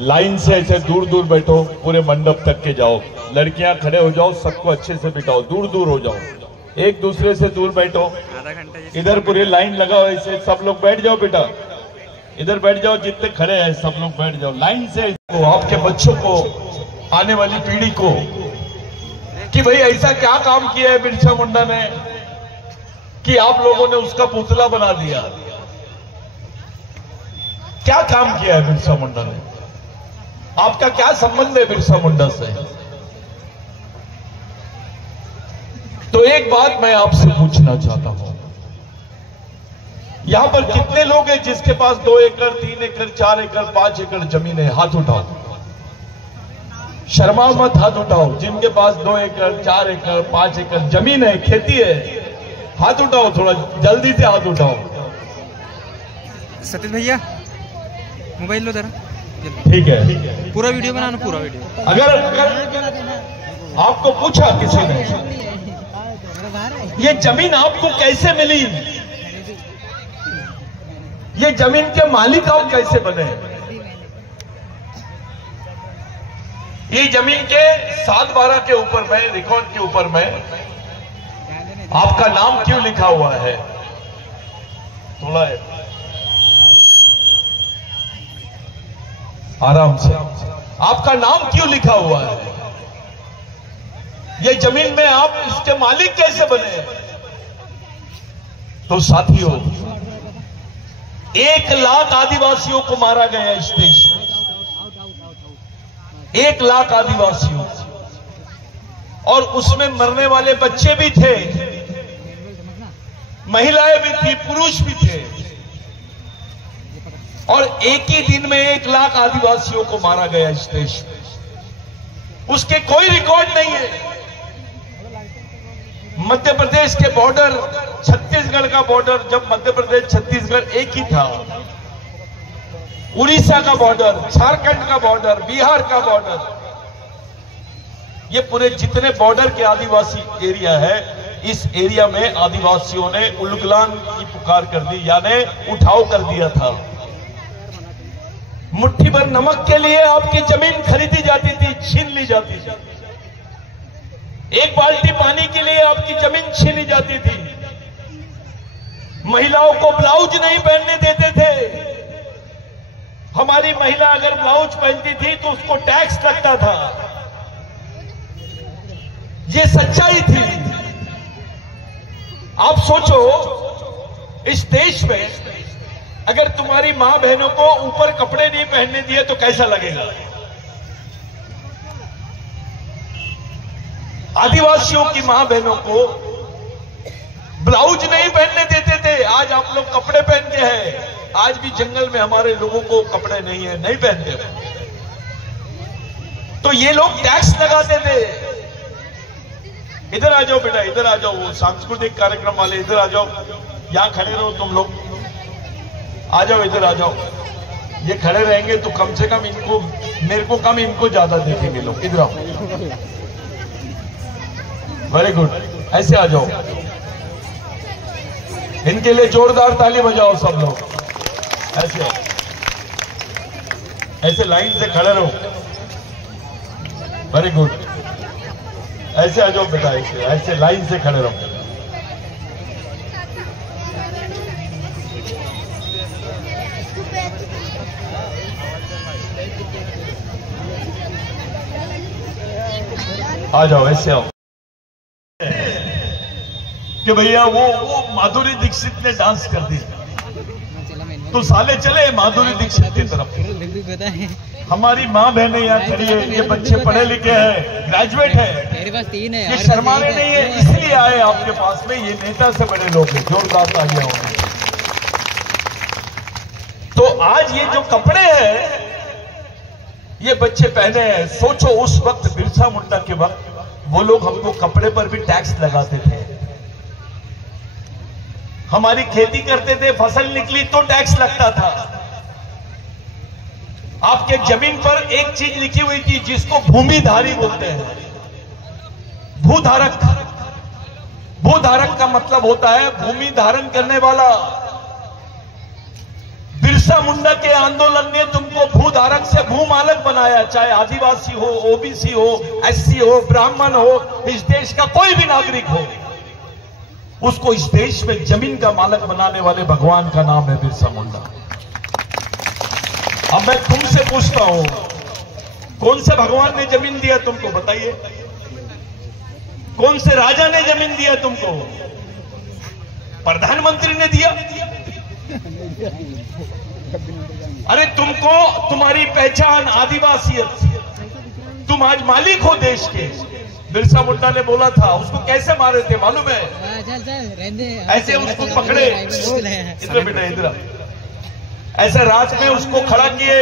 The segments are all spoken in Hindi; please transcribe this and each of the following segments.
लाइन से ऐसे दूर दूर बैठो, पूरे मंडप तक के जाओ। लड़कियां खड़े हो जाओ, सबको अच्छे से बिठाओ, दूर दूर हो जाओ, एक दूसरे से दूर बैठो। इधर पूरी लाइन लगाओ, ऐसे सब लोग बैठ जाओ बेटा, इधर बैठ जाओ, जितने खड़े हैं सब लोग बैठ जाओ लाइन से। आपके बच्चों को, आने वाली पीढ़ी को, कि भाई ऐसा क्या काम किया है बिरसा मुंडा ने कि आप लोगों ने उसका पुतला बना दिया। क्या काम किया है बिरसा मुंडा ने? आपका क्या संबंध है बिरसा मुंडा से? तो एक बात मैं आपसे पूछना चाहता हूं, यहां पर कितने लोग हैं जिसके पास 2 एकड़ 3 एकड़ 4 एकड़ 5 एकड़ जमीन है? हाथ उठाओ, शर्मा मत, हाथ उठाओ। जिनके पास 2 एकड़ 4 एकड़ 5 एकड़ जमीन है, खेती है, हाथ उठाओ, थोड़ा जल्दी से हाथ उठाओ। सतीश भैया मोबाइल लो जरा। ठीक है, पूरा वीडियो बनाना, पूरा वीडियो। अगर आपको पूछा किसी ने ये जमीन आपको कैसे मिली, ये जमीन के मालिक आप कैसे बने, ये जमीन के 7/12 के ऊपर में, रिकॉर्ड के ऊपर में आपका नाम क्यों लिखा हुआ है? थोड़ा आराम से, आपका नाम क्यों लिखा हुआ है? ये जमीन में आप इसके मालिक कैसे बने? तो साथियों, 1 लाख आदिवासियों को मारा गया इस देश में, 1 लाख आदिवासियों, और उसमें मरने वाले बच्चे भी थे, महिलाएं भी थी, पुरुष भी थे, और एक ही दिन में 1 लाख आदिवासियों को मारा गया इस देश में। उसके कोई रिकॉर्ड नहीं है। मध्य प्रदेश के बॉर्डर, छत्तीसगढ़ का बॉर्डर, जब मध्य प्रदेश छत्तीसगढ़ एक ही था, उड़ीसा का बॉर्डर, झारखंड का बॉर्डर, बिहार का बॉर्डर, ये पूरे जितने बॉर्डर के आदिवासी एरिया है, इस एरिया में आदिवासियों ने उलगलान की पुकार कर दी, यानी उठाव कर दिया था। मुट्ठी भर नमक के लिए आपकी जमीन खरीदी जाती थी, छीन ली जाती थी। 1 बाल्टी पानी के लिए आपकी जमीन छीनी जाती थी। महिलाओं को ब्लाउज नहीं पहनने देते थे। हमारी महिला अगर ब्लाउज पहनती थी तो उसको टैक्स लगता था। ये सच्चाई थी। आप सोचो, इस देश में अगर तुम्हारी मां बहनों को ऊपर कपड़े नहीं पहनने दिए तो कैसा लगेगा? आदिवासियों की मां बहनों को ब्लाउज नहीं पहनने देते थे। आज आप लोग कपड़े पहन के हैं। आज भी जंगल में हमारे लोगों को कपड़े नहीं है, नहीं पहनते। तो ये लोग टैक्स लगाते थे। इधर आ जाओ बेटा, इधर आ जाओ, वो सांस्कृतिक कार्यक्रम वाले इधर आ जाओ, यहां खड़े रहो तुम लोग, आ जाओ, इधर आ जाओ। ये खड़े रहेंगे तो कम से कम इनको, मेरे को कम, इनको ज्यादा देखेंगे लोग। इधर आओ, वेरी गुड, ऐसे आ जाओ। इनके लिए जोरदार ताली बजाओ सब लोग। ऐसे आओ, ऐसे लाइन से खड़े रहो, वेरी गुड। ऐसे आ जाओ बेटा, ऐसे ऐसे लाइन से खड़े रहो। आ जाओ, ऐसे आओ। कि भैया वो माधुरी दीक्षित ने डांस कर दी तो साले चले माधुरी दीक्षित की तरफ। हमारी माँ बहनें यहाँ खड़ी है, ये बच्चे पढ़े लिखे हैं, ग्रेजुएट है, मेरे पास 3 है, ये शर्माने नहीं है, इसलिए आए आपके पास में। ये नेता से बड़े लोग हैं, जोरदार तालियां होंगे। तो आज ये जो कपड़े हैं ये बच्चे पहने हैं। सोचो उस वक्त बिरसा मुंडा के वक्त वो लोग हमको कपड़े पर भी टैक्स लगाते थे। हमारी खेती करते थे, फसल निकली तो टैक्स लगता था। आपके जमीन पर एक चीज लिखी हुई थी जिसको भूमिधारी बोलते हैं, भूधारक। भूधारक का मतलब होता है भूमि धारण करने वाला। बिरसा बिरसा मुंडा के आंदोलन ने तुमको भूधारक से भूमालक बनाया, चाहे आदिवासी हो, ओबीसी हो, एससी हो, ब्राह्मण हो, इस देश का कोई भी नागरिक हो, उसको इस देश में जमीन का मालक बनाने वाले भगवान का नाम है बिरसा मुंडा। अब मैं तुमसे पूछता हूं, कौन से भगवान ने जमीन दिया तुमको, बताइए? कौन से राजा ने जमीन दिया तुमको? प्रधानमंत्री ने दिया? अरे तुमको, तुम्हारी पहचान आदिवासियत, तुम आज मालिक हो देश के। बिरसा मुंडा ने बोला था, उसको कैसे मारे थे मालूम है? ऐसे उसको पकड़े, इधर बेटा इधर, ऐसे रात में उसको खड़ा किए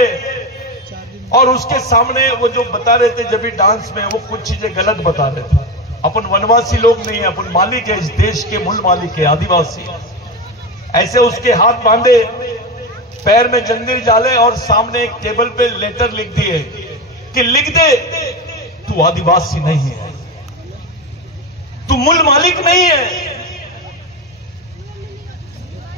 और उसके सामने वो जो बता रहे थे जब भी डांस में, वो कुछ चीजें गलत बता रहे थे। अपन वनवासी लोग नहीं है, अपन मालिक है, इस देश के मूल मालिक है, आदिवासी। ऐसे उसके हाथ बांधे, पैर में जंजीर डाले और सामने एक टेबल पे लेटर लिख दिए कि लिख दे तू आदिवासी नहीं है, तू मूल मालिक नहीं है।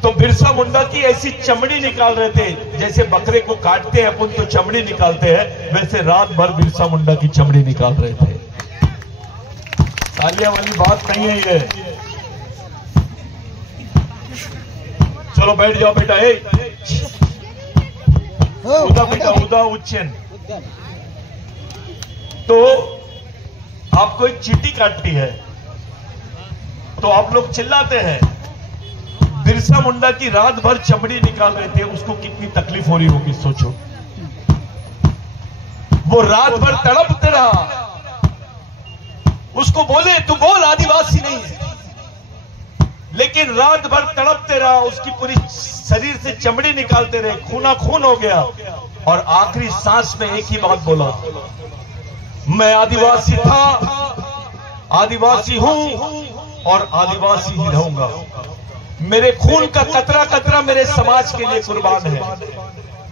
तो बिरसा मुंडा की ऐसी चमड़ी निकाल रहे थे, जैसे बकरे को काटते हैं अपन तो चमड़ी निकालते हैं, वैसे रात भर बिरसा मुंडा की चमड़ी निकाल रहे थे। तालियां वाली बात नहीं है ये। चलो बैठ जाओ बेटा, उदा बेटा उदा उच्चन। तो आपको एक चींटी काटती है तो आप लोग चिल्लाते हैं। बिरसा मुंडा की रात भर चमड़ी निकाल रहे थे, उसको कितनी तकलीफ हो रही होगी सोचो। वो रात भर तड़पते रहा, उसको बोले तू बोल आदिवासी नहीं है, लेकिन रात भर तड़पते रहा, उसकी पूरी शरीर से चमड़ी निकालते रहे, खूना खून हो गया और आखिरी सांस में एक ही बात बोला, मैं आदिवासी था, आदिवासी हूं और आदिवासी ही रहूंगा। मेरे खून का कतरा कतरा मेरे समाज के लिए कुर्बान है।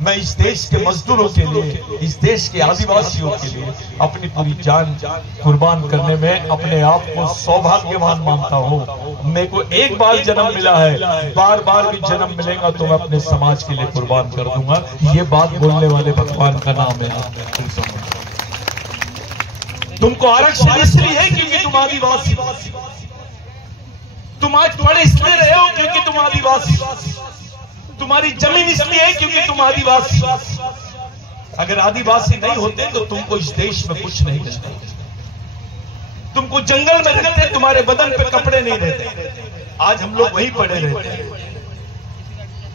मैं इस देश के मजदूरों के लिए, इस देश के आदिवासियों के लिए अपनी पूरी जान कुर्बान करने में अपने आप को सौभाग्यवान मानता हूं। मेरे को एक बार जन्म मिला है, बार बार भी जन्म मिलेगा तो मैं अपने समाज के लिए कुर्बान कर दूंगा। ये बात बोलने वाले भगवान का नाम है। तुमको आरक्षण इसलिए है क्योंकि तुम आदिवासी, तुम आज पढ़े इसलिए रहे हो क्योंकि तुम आदिवासी, तुम्हारी जमीन इसलिए है क्योंकि तुम आदिवासी। अगर आदिवासी नहीं होते तो तुमको इस देश में कुछ नहीं मिलता। तुमको जंगल में रहते, तुम्हारे बदन पे कपड़े नहीं रहते, आज हम लोग वहीं पड़े रहते हैं।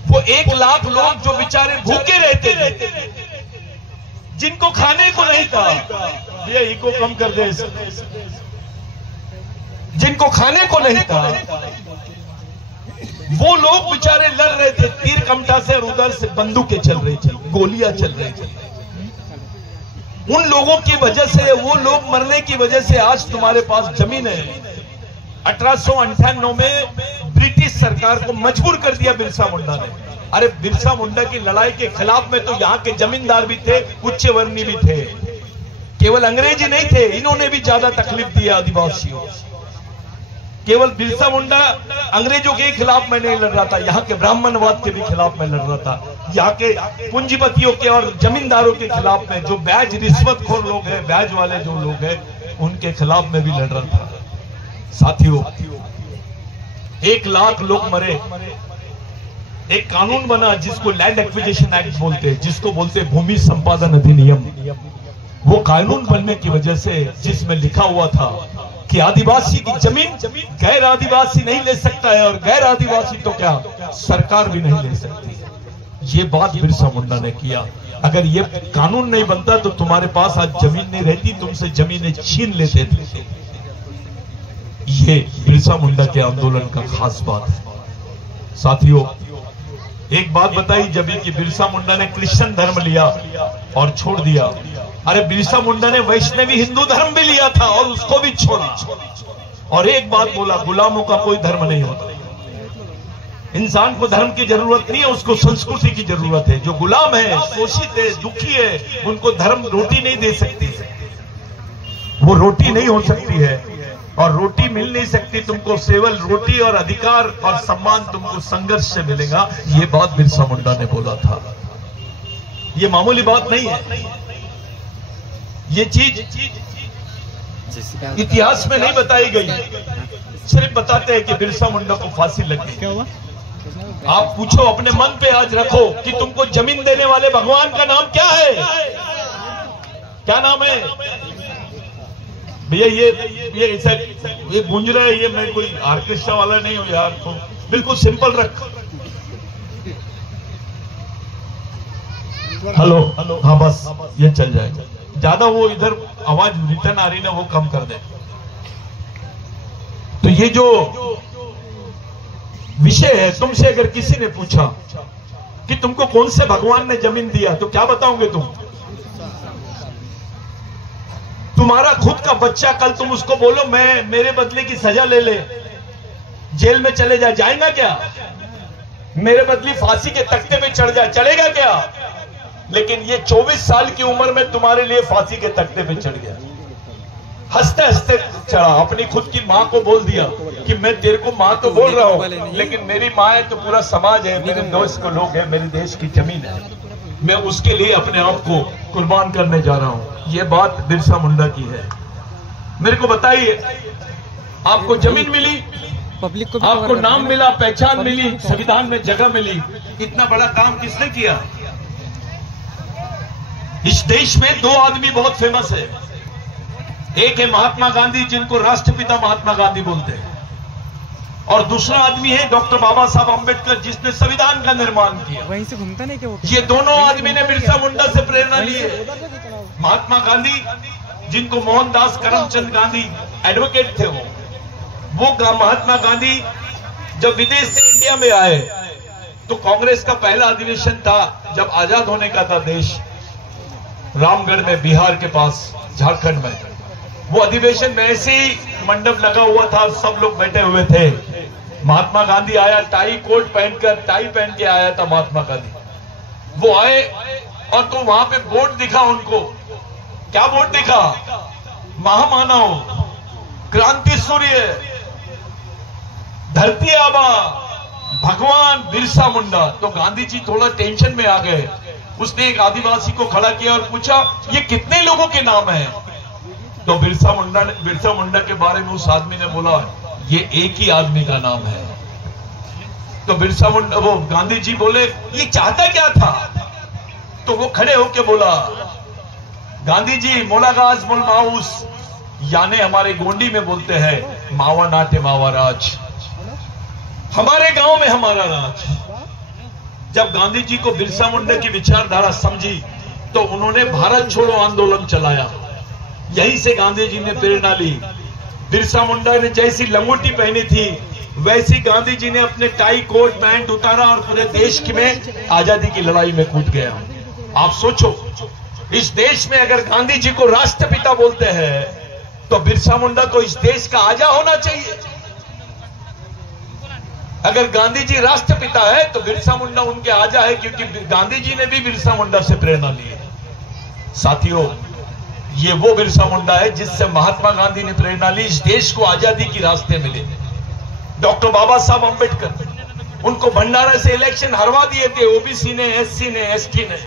वो 1 लाख लोग जो बेचारे भूखे रहते थे, जिनको खाने को नहीं था, ये इको कम कर दे, जिनको खाने को नहीं था, वो लोग बेचारे लड़ रहे थे तीर कमठा से और उधर से बंदूकें चल रही थी, गोलियां चल रही थी। उन लोगों की वजह से, वो लोग मरने की वजह से आज तुम्हारे पास जमीन है। 1898 में ब्रिटिश सरकार को मजबूर कर दिया बिरसा मुंडा ने। अरे बिरसा मुंडा की लड़ाई के खिलाफ में तो यहाँ के जमींदार भी थे, उच्च वर्णीय भी थे, केवल अंग्रेजी नहीं थे, इन्होंने भी ज्यादा तकलीफ दिया आदिवासियों। केवल बिरसा मुंडा अंग्रेजों के खिलाफ में नहीं लड़ रहा था, यहाँ के ब्राह्मणवाद के भी खिलाफ में लड़ रहा था, यहाँ के पूंजीपतियों के और जमींदारों के खिलाफ में, जो ब्याज रिश्वतखोर लोग हैं, ब्याज वाले जो लोग हैं, उनके खिलाफ में भी लड़ रहा था। साथियों, 1 लाख लोग मरे। एक कानून बना जिसको लैंड एक्विजिशन एक्ट बोलते हैं, जिसको बोलते हैं भूमि संपादन अधिनियम। वो कानून बनने की वजह से, जिसमें लिखा हुआ था कि आदिवासी की जमीन गैर आदिवासी नहीं ले सकता है और गैर आदिवासी तो क्या सरकार भी नहीं ले सकती। ये बात बिरसा मुंडा ने किया। अगर ये कानून नहीं बनता तो तुम्हारे पास आज जमीन नहीं रहती, तुमसे जमीनें छीन लेते थे। ये बिरसा मुंडा के आंदोलन का खास बात है। साथियों, एक बात बताई जब कि बिरसा मुंडा ने क्रिश्चियन धर्म लिया और छोड़ दिया। अरे बिरसा मुंडा ने वैष्णवी हिंदू धर्म भी लिया था और उसको भी छोड़ा। और एक बात बोला, गुलामों का कोई धर्म नहीं होता। इंसान को धर्म की जरूरत नहीं है, उसको संस्कृति की जरूरत है। जो गुलाम है, शोषित है, दुखी है, उनको धर्म रोटी नहीं दे सकती, वो रोटी नहीं हो सकती है और रोटी मिल नहीं सकती तुमको। केवल रोटी और अधिकार और सम्मान तुमको संघर्ष से मिलेगा। ये बात बिरसा मुंडा ने बोला था। ये मामूली बात नहीं है। ये चीज इतिहास में नहीं बताई गई, सिर्फ बताते हैं कि बिरसा मुंडा को फांसी लग गई। क्या हुआ? आप पूछो, अपने मन पे आज रखो कि तुमको जमीन देने वाले भगवान का नाम क्या है? क्या नाम है भैया? ये ऐसा ये गूंज रहा है, ये मैं कोई ऑर्केस्ट्रा वाला नहीं हूं यार, तो बिल्कुल सिंपल रख। हेलो, हाँ बस ये चल जाएगा। ज्यादा वो इधर आवाज रिटर्न आ रही ना, वो कम कर दे। तो ये जो विषय है, तुमसे अगर किसी ने पूछा कि तुमको कौन से भगवान ने जमीन दिया, तो क्या बताओगे तुम? तुम्हारा खुद का बच्चा, कल तुम उसको बोलो मैं मेरे बदले की सजा ले ले, जेल में चले जा, जाएगा क्या? मेरे बदली फांसी के तख्ते पे चढ़ जा, चलेगा क्या? लेकिन ये 24 साल की उम्र में तुम्हारे लिए फांसी के तख्ते पे चढ़ गया, हंसते हंसते चढ़ा। अपनी खुद की माँ को बोल दिया कि मैं तेरे को माँ तो बोल रहा हूं, लेकिन मेरी माँ है तो पूरा समाज है, मेरे दोस्त को लोग है, मेरे देश की जमीन है, मैं उसके लिए अपने आप को कुर्बान करने जा रहा हूं। ये बात बिरसा मुंडा की है। मेरे को बताइए, आपको जमीन मिली, पब्लिक को आपको नाम मिला, पहचान मिली, संविधान में जगह मिली, इतना बड़ा काम किसने किया? इस देश में दो आदमी बहुत फेमस है। एक है महात्मा गांधी, जिनको राष्ट्रपिता महात्मा गांधी बोलते हैं, और दूसरा आदमी है डॉक्टर बाबा साहब अम्बेडकर, जिसने संविधान का निर्माण किया। वहीं से घूमता नहीं क्या वो? ये दोनों आदमी ने बिरसा मुंडा से प्रेरणा ली है। महात्मा गांधी, जिनको मोहनदास करमचंद गांधी एडवोकेट थे, वो महात्मा गांधी जब विदेश से इंडिया में आए तो कांग्रेस का पहला अधिवेशन था, जब आजाद होने का था देश, रामगढ़ में, बिहार के पास, झारखंड में। वो अधिवेशन में ऐसे ही मंडप लगा हुआ था, सब लोग बैठे हुए थे। महात्मा गांधी आया, टाई कोट पहनकर, टाई पहन के आया था महात्मा गांधी। वो आए और तो वहां पे बोर्ड दिखा उनको। क्या बोर्ड दिखा? महामानव, क्रांति सूर्य, धरती आबा, भगवान बिरसा मुंडा। तो गांधी जी थोड़ा टेंशन में आ गए। उसने एक आदिवासी को खड़ा किया और पूछा, ये कितने लोगों के नाम हैं? तो बिरसा मुंडा के बारे में उस आदमी ने बोला, ये एक ही आदमी का नाम है। तो बिरसा मुंडा, वो गांधी जी बोले, ये चाहता क्या था? तो वो खड़े होके बोला, गांधी जी, मोलागाज मोल माउस, यानी हमारे गोंडी में बोलते हैं, मावा नाटे मावा राज, हमारे गांव में हमारा राज। जब गांधी जी को बिरसा मुंडा की विचारधारा समझी तो उन्होंने भारत छोड़ो आंदोलन चलाया। यहीं से गांधी जी ने प्रेरणा ली। बिरसा मुंडा ने जैसी लंगोटी पहनी थी, वैसी गांधी जी ने अपने टाई कोट पैंट उतारा और पूरे देश में आजादी की लड़ाई में कूद गया। आप सोचो, इस देश में अगर गांधी जी को राष्ट्रपिता बोलते हैं तो बिरसा मुंडा को इस देश का आजा होना चाहिए। अगर गांधी जी राष्ट्रपिता है तो बिरसा मुंडा उनके आजा है, क्योंकि गांधी जी ने भी बिरसा मुंडा से प्रेरणा ली है। साथियों, ये वो बिरसा मुंडा है जिससे महात्मा गांधी ने प्रेरणा ली, इस देश को आजादी की रास्ते मिले। डॉक्टर बाबा साहब अम्बेडकर, उनको भंडारा से इलेक्शन हरवा दिए थे ओबीसी ने, एससी ने, एसटी ने।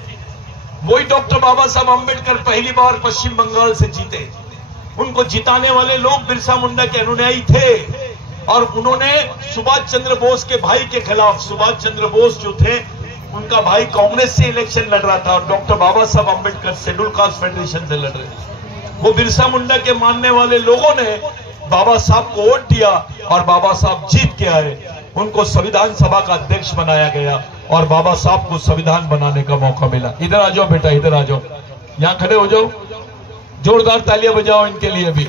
वही डॉक्टर बाबा साहब अम्बेडकर पहली बार पश्चिम बंगाल से जीते। उनको जिताने वाले लोग बिरसा मुंडा के अनुयायी थे, और उन्होंने सुभाष चंद्र बोस के भाई के खिलाफ, सुभाष चंद्र बोस जो थे उनका भाई कांग्रेस से इलेक्शन लड़ रहा था, और डॉक्टर बाबा Saheb Ambedkar schedule caste federation से लड़ रहे थे। वो बिरसा मुंडा के मानने वाले लोगों ने बाबा साहब को वोट दिया और बाबा साहब जीत के आए। उनको संविधान सभा का अध्यक्ष बनाया गया और बाबा साहब को संविधान बनाने का मौका मिला। इधर आ जाओ बेटा, इधर आ जाओ, यहाँ खड़े हो जाओ, जोरदार तालियां बजाओ इनके लिए भी।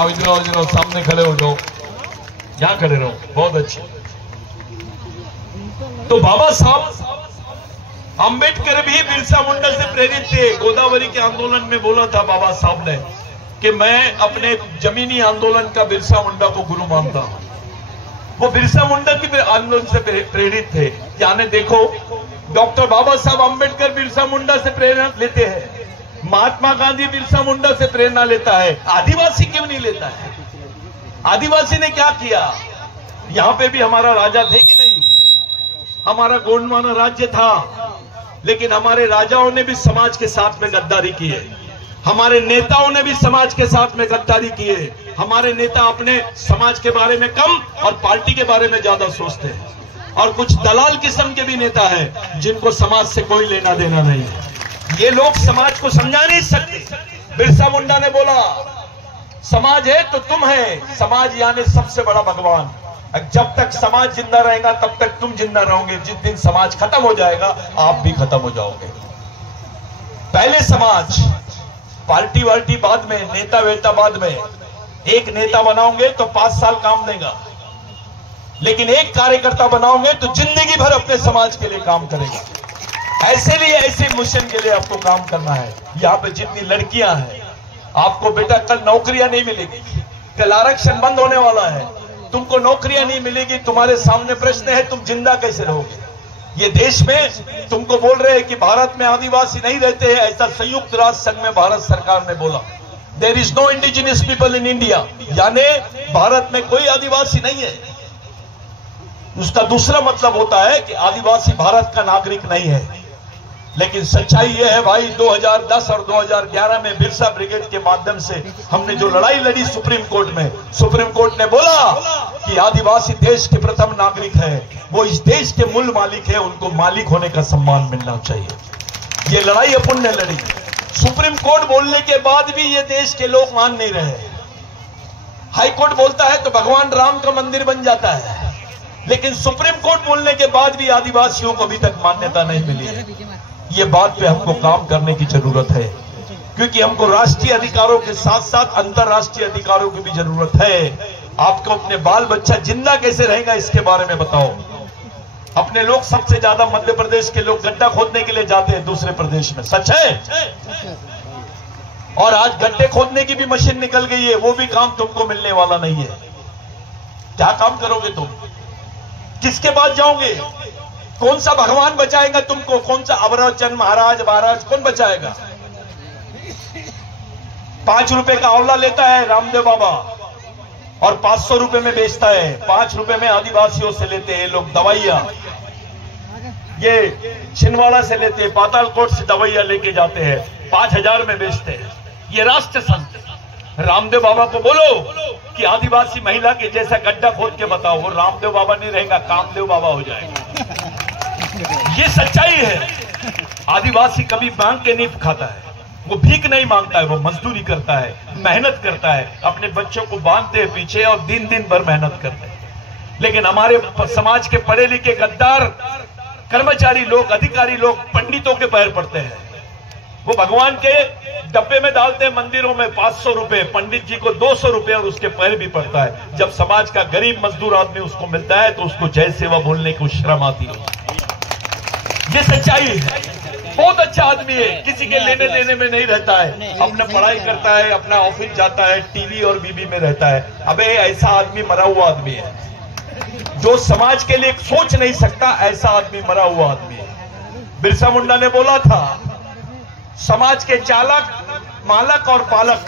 आओ इधर आओ, इधर आओ, सामने खड़े हो जाओ, यहाँ खड़े रहो, बहुत अच्छे। तो बाबा साहब अम्बेडकर भी बिरसा मुंडा से प्रेरित थे। गोदावरी के आंदोलन में बोला था बाबा साहब ने कि मैं अपने जमीनी आंदोलन का बिरसा मुंडा को गुरु मानता हूं। वो बिरसा मुंडा के आंदोलन से प्रेरित थे। यानी देखो, डॉक्टर बाबा साहब अम्बेडकर बिरसा मुंडा से प्रेरणा लेते हैं, महात्मा गांधी बिरसा मुंडा से प्रेरणा लेता है, आदिवासी क्यों नहीं लेता है? आदिवासी ने क्या किया? यहां पे भी हमारा राजा थे कि नहीं? हमारा गोंडवाना राज्य था, लेकिन हमारे राजाओं ने भी समाज के साथ में गद्दारी की है, हमारे नेताओं ने भी समाज के साथ में गद्दारी की है। हमारे नेता अपने समाज के बारे में कम और पार्टी के बारे में ज्यादा सोचते हैं, और कुछ दलाल किस्म के भी नेता हैं जिनको समाज से कोई लेना देना नहीं है। ये लोग समाज को समझा नहीं सकते। बिरसा मुंडा ने बोला, समाज है तो तुम है, समाज यानी सबसे बड़ा भगवान। जब तक समाज जिंदा रहेगा तब तक तुम जिंदा रहोगे, जिस दिन समाज खत्म हो जाएगा आप भी खत्म हो जाओगे। पहले समाज, पार्टी वार्टी बाद में, नेता वेता बाद में। एक नेता बनाओगे तो 5 साल काम देगा, लेकिन एक कार्यकर्ता बनाओगे तो जिंदगी भर अपने समाज के लिए काम करेगा। ऐसे लिए ऐसे मिशन के लिए आपको काम करना है। यहाँ पे जितनी लड़कियां हैं, आपको बेटा कल नौकरियां नहीं मिलेगी, कल आरक्षण बंद होने वाला है, तुमको नौकरियां नहीं मिलेगी। तुम्हारे सामने प्रश्न है, तुम जिंदा कैसे रहोगे? ये देश में तुमको बोल रहे हैं कि भारत में आदिवासी नहीं रहते हैं, ऐसा संयुक्त राष्ट्र संघ में भारत सरकार ने बोला। There is no indigenous people in India, यानी भारत में कोई आदिवासी नहीं है। उसका दूसरा मतलब होता है कि आदिवासी भारत का नागरिक नहीं है। लेकिन सच्चाई यह है भाई, 2010 और 2011 में बिरसा ब्रिगेड के माध्यम से हमने जो लड़ाई लड़ी सुप्रीम कोर्ट में, सुप्रीम कोर्ट ने बोला कि आदिवासी देश के प्रथम नागरिक है, वो इस देश के मूल मालिक है, उनको मालिक होने का सम्मान मिलना चाहिए। ये लड़ाई अपन ने लड़ी। सुप्रीम कोर्ट बोलने के बाद भी ये देश के लोग मान नहीं रहे। हाई कोर्ट बोलता है तो भगवान राम का मंदिर बन जाता है, लेकिन सुप्रीम कोर्ट बोलने के बाद भी आदिवासियों को अभी तक मान्यता नहीं मिली है। ये बात पे हमको काम करने की जरूरत है, क्योंकि हमको राष्ट्रीय अधिकारों के साथ साथ अंतरराष्ट्रीय अधिकारों की भी जरूरत है। आपको अपने बाल बच्चा जिंदा कैसे रहेगा इसके बारे में बताओ। अपने लोग सबसे ज्यादा मध्य प्रदेश के लोग गड्ढा खोदने के लिए जाते हैं दूसरे प्रदेश में, सच है? और आज गड्ढे खोदने की भी मशीन निकल गई है, वो भी काम तुमको मिलने वाला नहीं है। क्या काम करोगे तुम? किसके पास जाओगे? कौन सा भगवान बचाएगा तुमको? कौन सा अवरचन महाराज कौन बचाएगा? 5 रुपए का आंवला लेता है रामदेव बाबा और 500 रुपए में बेचता है। 5 रुपए में आदिवासियों से लेते हैं लोग दवाइयां, ये छिंदवाड़ा से लेते हैं, पातालकोट से दवाइयां लेके जाते हैं, 5000 में बेचते हैं। ये राष्ट्र संत रामदेव बाबा को बोलो कि आदिवासी महिला के जैसा गड्ढा खोद के बताओ, वो रामदेव बाबा नहीं रहेगा, कामदेव बाबा हो जाएगा। ये सच्चाई है। आदिवासी कभी मांग के नहीं खाता है, वो भीख नहीं मांगता है, वो मजदूरी करता है, मेहनत करता है, अपने बच्चों को बांधते हैं पीछे और दिन दिन भर मेहनत करते हैं। लेकिन हमारे समाज के पढ़े लिखे गद्दार कर्मचारी लोग, अधिकारी लोग पंडितों के पैर पड़ते हैं। वो भगवान के डब्बे में डालते हैं मंदिरों में 500 रुपए, पंडित जी को 200 रुपए और उसके पैर भी पड़ता है। जब समाज का गरीब मजदूर आदमी उसको मिलता है तो उसको जय सेवा बोलने की शर्म आती है। ये सच्चाई है। बहुत अच्छा आदमी है, किसी के लेने देने में नहीं रहता है, अपना पढ़ाई करता है, अपना ऑफिस जाता है, टीवी और बीबी में रहता है। अबे ऐसा आदमी मरा हुआ आदमी है, जो समाज के लिए सोच नहीं सकता, ऐसा आदमी मरा हुआ आदमी है। बिरसा मुंडा ने बोला था, समाज के चालक, मालक और पालक,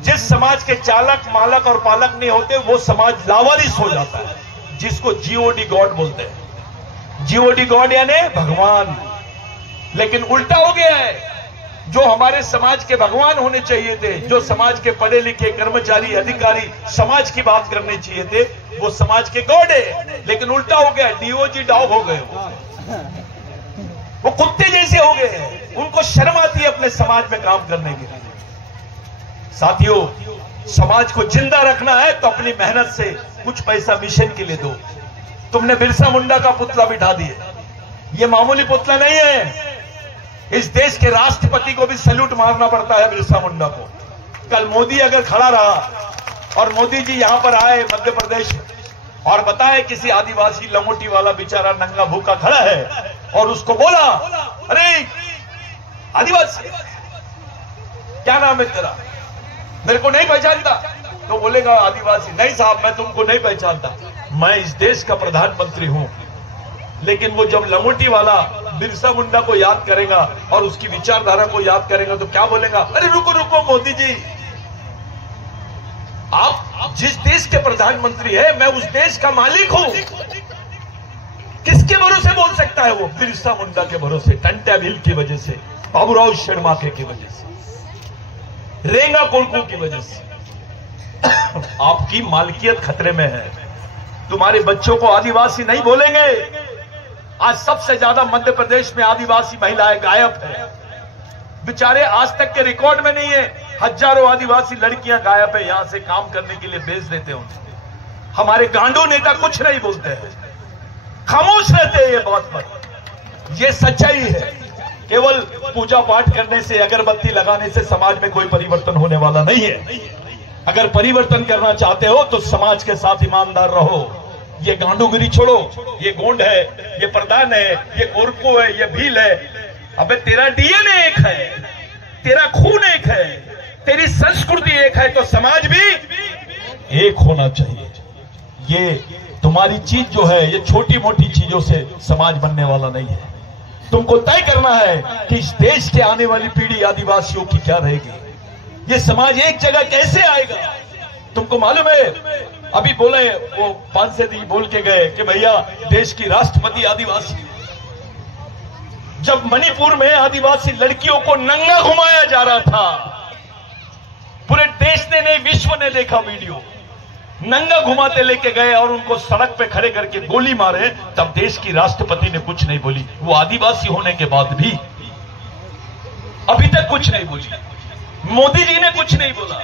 जिस समाज के चालक, मालक और पालक नहीं होते वो समाज लावारिस हो जाता है, जिसको जीओडी गॉड बोलते हैं। जीओडी गॉड यानी भगवान। लेकिन उल्टा हो गया है, जो हमारे समाज के भगवान होने चाहिए थे, जो समाज के पढ़े लिखे कर्मचारी अधिकारी समाज की बात करने चाहिए थे, वो समाज के गॉड है। लेकिन उल्टा हो गया, डीओजी डॉग हो गए, वो कुत्ते जैसे हो गए हैं। उनको शर्म आती है अपने समाज में काम करने के लिए। साथियों, समाज को जिंदा रखना है तो अपनी मेहनत से कुछ पैसा मिशन के लिए दो। तुमने बिरसा मुंडा का पुतला बिठा दिया, ये मामूली पुतला नहीं है। इस देश के राष्ट्रपति को भी सैल्यूट मारना पड़ता है बिरसा मुंडा को। कल मोदी अगर खड़ा रहा और मोदी जी यहां पर आए मध्य प्रदेश और बताए किसी आदिवासी लंगोटी वाला बेचारा नंगा भूखा खड़ा है और उसको बोला, अरे आदिवासी क्या नाम है तेरा, मेरे को नहीं पहचानता, तो बोलेगा आदिवासी, नहीं साहब मैं तुमको नहीं पहचानता, मैं इस देश का प्रधानमंत्री हूं। लेकिन वो जब लंगोटी वाला बिरसा मुंडा को याद करेगा और उसकी विचारधारा को याद करेगा तो क्या बोलेगा, अरे रुको रुको मोदी जी, आप जिस देश के प्रधानमंत्री है मैं उस देश का मालिक हूं। किस किसके भरोसे बोल सकता है वो? बिरसा मुंडा के भरोसे, टंट्या भील की वजह से, बाबूराव शर्माके की वजह से, रेंगा कोलकू की वजह से। आपकी मालकियत खतरे में है। तुम्हारे बच्चों को आदिवासी नहीं बोलेंगे। आज सबसे ज्यादा मध्य प्रदेश में आदिवासी महिलाएं गायब है। बेचारे आज तक के रिकॉर्ड में नहीं है। हजारों आदिवासी लड़कियां गायब है, यहां से काम करने के लिए भेज देते हैं। हमारे गांडू नेता कुछ नहीं बोलते हैं, खामोश रहते हैं ये बात पर। ये सच्चाई है। केवल पूजा पाठ करने से, अगरबत्ती लगाने से समाज में कोई परिवर्तन होने वाला नहीं है। अगर परिवर्तन करना चाहते हो तो समाज के साथ ईमानदार रहो। ये गांडूगिरी छोड़ो। ये गोंड है, ये प्रधान है, ये कोरको है, ये भील है। अबे तेरा डीएनए एक है, तेरा खून एक है, तेरी संस्कृति एक है, तो समाज भी एक होना चाहिए। ये तुम्हारी चीज जो है, ये छोटी मोटी चीजों से समाज बनने वाला नहीं है। तुमको तय करना है कि इस देश के आने वाली पीढ़ी आदिवासियों की क्या रहेगी। ये समाज एक जगह कैसे आएगा? तुमको मालूम है, अभी बोले वो पांसे जी बोल के गए कि भैया देश की राष्ट्रपति आदिवासी। जब मणिपुर में आदिवासी लड़कियों को नंगा घुमाया जा रहा था, पूरे देश ने नहीं, विश्व ने देखा वीडियो। नंगा घुमाते लेके गए और उनको सड़क पे खड़े करके गोली मारे, तब देश की राष्ट्रपति ने कुछ नहीं बोली। वो आदिवासी होने के बाद भी अभी तक कुछ नहीं बोली। मोदी जी ने कुछ नहीं बोला,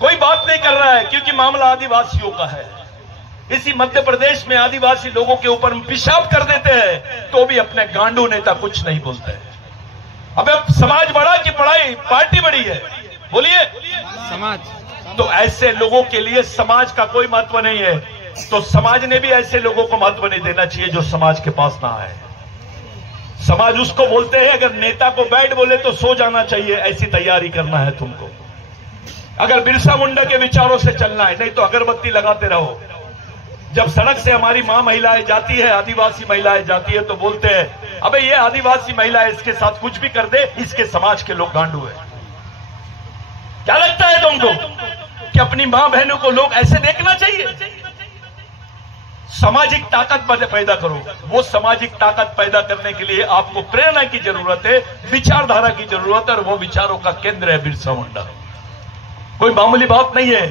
कोई बात नहीं कर रहा है, क्योंकि मामला आदिवासियों का है। इसी मध्य प्रदेश में आदिवासी लोगों के ऊपर पेशाब कर देते हैं तो भी अपने गांडू नेता कुछ नहीं बोलते। अब समाज बड़ा कि पढ़ाई पार्टी बड़ी है? बोलिए। समाज। तो ऐसे लोगों के लिए समाज का कोई महत्व नहीं है। तो समाज ने भी ऐसे लोगों को महत्व नहीं देना चाहिए जो समाज के पास ना आए। समाज उसको बोलते हैं, अगर नेता को बैठ बोले तो सो जाना चाहिए, ऐसी तैयारी करना है तुमको। अगर बिरसा मुंडा के विचारों से चलना है, नहीं तो अगरबत्ती लगाते रहो। जब सड़क से हमारी मां महिलाएं जाती है, आदिवासी महिलाएं जाती है, तो बोलते हैं अबे ये आदिवासी महिला इसके साथ कुछ भी कर दे, इसके समाज के लोग गांडू है। क्या लगता है तुमको कि अपनी मां बहनों को लोग ऐसे देखना चाहिए? सामाजिक ताकत पैदा करो। वो सामाजिक ताकत पैदा करने के लिए आपको प्रेरणा की जरूरत है, विचारधारा की जरूरत है, और वो विचारों का केंद्र है बिरसा मुंडा। कोई मामूली बात नहीं है।